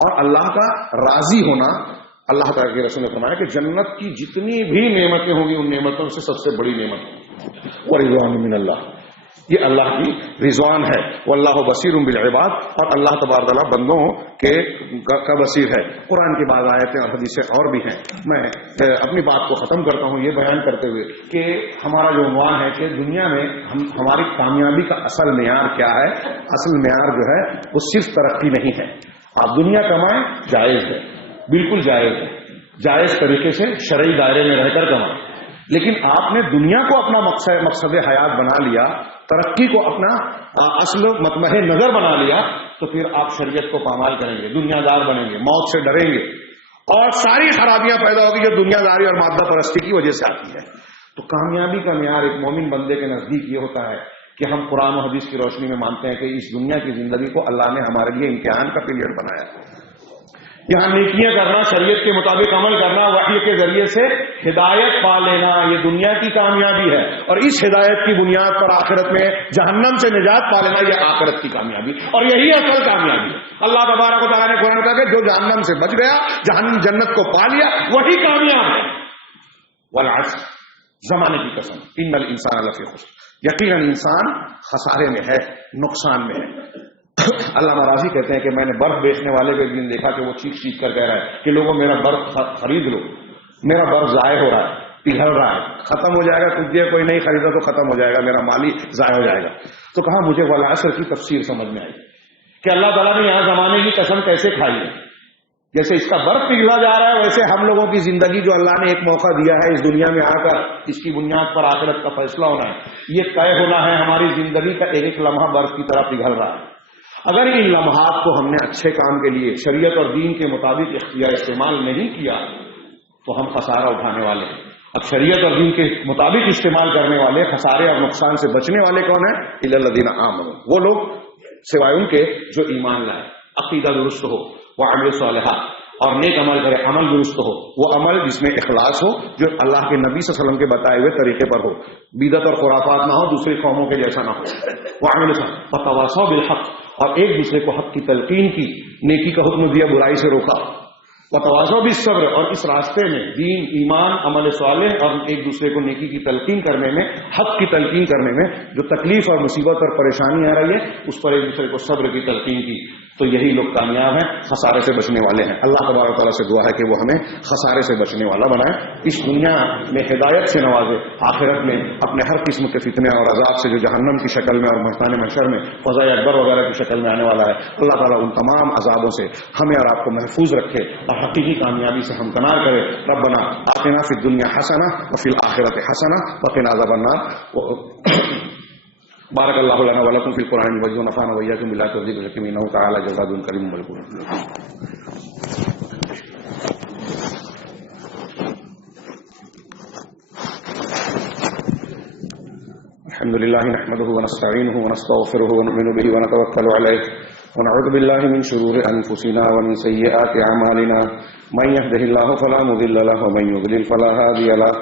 اور اللہ کا راضی ہونا، اللہ تعالیٰ کے رسول نے فرمایا کہ جنت کی جتنی بھی نعمتیں ہوں گی ان نعمتوں سے سب سے بڑی نعمت ورضوان من اللہ، یہ اللہ کی رضوان ہے۔ واللہ بصیر بالعباد، اور اللہ تبارک تعالیٰ بندوں کا بصیر ہے۔ قرآن کی بعض آیتیں اور حدیثیں اور بھی ہیں۔ میں اپنی بات کو ختم کرتا ہوں یہ بیان کرتے ہوئے کہ ہمارا جو عنوان ہے کہ دنیا میں ہماری کامیابی کا اصل معیار کیا ہے۔ اصل معیار جو ہے وہ صرف ترقی نہیں ہے۔ آپ دنیا کمائیں جائز ہے، بالکل جائز ہے، جائز طریقے سے شرعی دائرے میں رہ کر کمائیں، لیکن آپ نے دنیا کو اپنا مقصد حیات بنا لیا، ترقی کو اپنا اصل مطمح نظر بنا لیا، تو پھر آپ شریعت کو پامال کریں گے، دنیا دار بنیں گے، موت سے ڈریں گے، اور ساری خرابیاں پیدا ہوگی جو دنیا داری اور مادہ پرستی کی وجہ سے آتی ہے۔ تو کامیابی کا معیار ایک مومن بندے کے نزدیک یہ ہوتا ہے کہ ہم قرآن و حدیث کی روشنی میں مانتے ہیں کہ اس دنیا کی زندگی کو اللہ نے ہمارے لیے امتحان کا پیریڈ بنایا ہے۔ یہاں نیکیاں کرنا، شریعت کے مطابق عمل کرنا، وحی کے ذریعے سے ہدایت پا لینا، یہ دنیا کی کامیابی ہے، اور اس ہدایت کی بنیاد پر آخرت میں جہنم سے نجات پا لینا یہ آخرت کی کامیابی، اور یہی اصل کامیابی ہے۔ اللہ تبارک و تعالیٰ نے قرآن کہا کہ جو جہنم سے بچ گیا، جنت کو پا لیا، وہی کامیاب ہے۔ والعصر، زمانے کی قسم، ان الانسان لفی خسر، یقیناً انسان خسارے میں ہے، نقصان میں ہے۔ علامہ راضی کہتے ہیں کہ میں نے برف بیچنے والے کو ایک دن دیکھا کہ وہ چیخ چیخ کر کہہ رہا ہے کہ لوگوں میرا برف خرید لو، میرا برف ضائع ہو رہا ہے، پگھل رہا ہے، ختم ہو جائے گا، کچھ دیر کوئی نہیں خریدا تو ختم ہو جائے گا، میرا مال ہی ضائع ہو جائے گا۔ تو کہا مجھے والعصر کی تفسیر سمجھ میں آئی کہ اللہ تعالیٰ نے یہاں زمانے کی قسم کیسے کھائی ہے۔ جیسے اس کا برف پگھلا جا رہا ہے، ویسے ہم لوگوں کی زندگی جو اللہ نے ایک موقع دیا ہے اس دنیا میں آ کر اس کی بنیاد پر آخرت کا فیصلہ ہونا ہے، یہ طے ہونا ہے، ہماری زندگی کا ایک ایک لمحہ برف کی طرح پگھل رہا ہے۔ اگر ان لمحات کو ہم نے اچھے کام کے لیے شریعت اور دین کے مطابق استعمال نہیں کیا تو ہم خسارہ اٹھانے والے ہیں۔ اب شریعت اور دین کے مطابق استعمال کرنے والے، خسارے اور نقصان سے بچنے والے کون ہیں؟ الا الذین آمنوا، وہ لوگ سوائے ان کے جو ایمان لائے، عقیدہ درست ہو، وعملوا الصالحات، اور نیک عمل کرے، عمل درست ہو، وہ عمل جس میں اخلاص ہو، جو اللہ کے نبی صلی اللہ علیہ وسلم کے بتائے ہوئے طریقے پر ہو، بدعت اور خرافات نہ ہو، دوسری قوموں کے جیسا نہ ہو، وعملوا وتواصوا بالحق، اور ایک دوسرے کو حق کی تلقین کی، نیکی کا حکم دیا، برائی سے روکا، وتواصوا بالصبر، اور اس راستے میں دین، ایمان، عمل صالح اور ایک دوسرے کو نیکی کی تلقین کرنے میں، حق کی تلقین کرنے میں جو تکلیف اور مصیبت اور پریشانی آ رہی ہے اس پر ایک دوسرے کو صبر کی تلقین کی، تو یہی لوگ کامیاب ہیں، خسارے سے بچنے والے ہیں۔ اللہ تبارک تعالیٰ سے دعا ہے کہ وہ ہمیں خسارے سے بچنے والا بنائے، اس دنیا میں ہدایت سے نوازے، آخرت میں اپنے ہر قسم کے فتنے اور عذاب سے جو جہنم کی شکل میں اور میدان محشر میں فضائے اکبر وغیرہ کی شکل میں آنے والا ہے، اللہ تعالیٰ ان تمام عذابوں سے ہمیں اور آپ کو محفوظ رکھے اور حقیقی کامیابی سے ہمکنار کرے۔ ربنا آتنا فی الدنیا حسنہ وفی الآخرۃ حسنہ وقنا عذاب النار۔ بارک اللہ لنا ولکم فی القرآن المجید ونفعنا وإیاکم بالآیات والذکر الحکیم انہ تعالی جواد کریم ملکون۔ الحمد للہ نحمده ونستعینه ونستغفره ونؤمن به ونتوکل علیہ ونعوذ باللہ من شرور انفسنا ومن سیئات اعمالنا من يهده الله فلا مضل له ومن يضلل فلا هادي له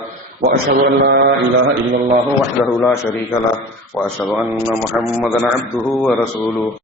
واشهد ان لا اله الا الله وحده لا شريك له واشهد ان محمدا عبده ورسوله۔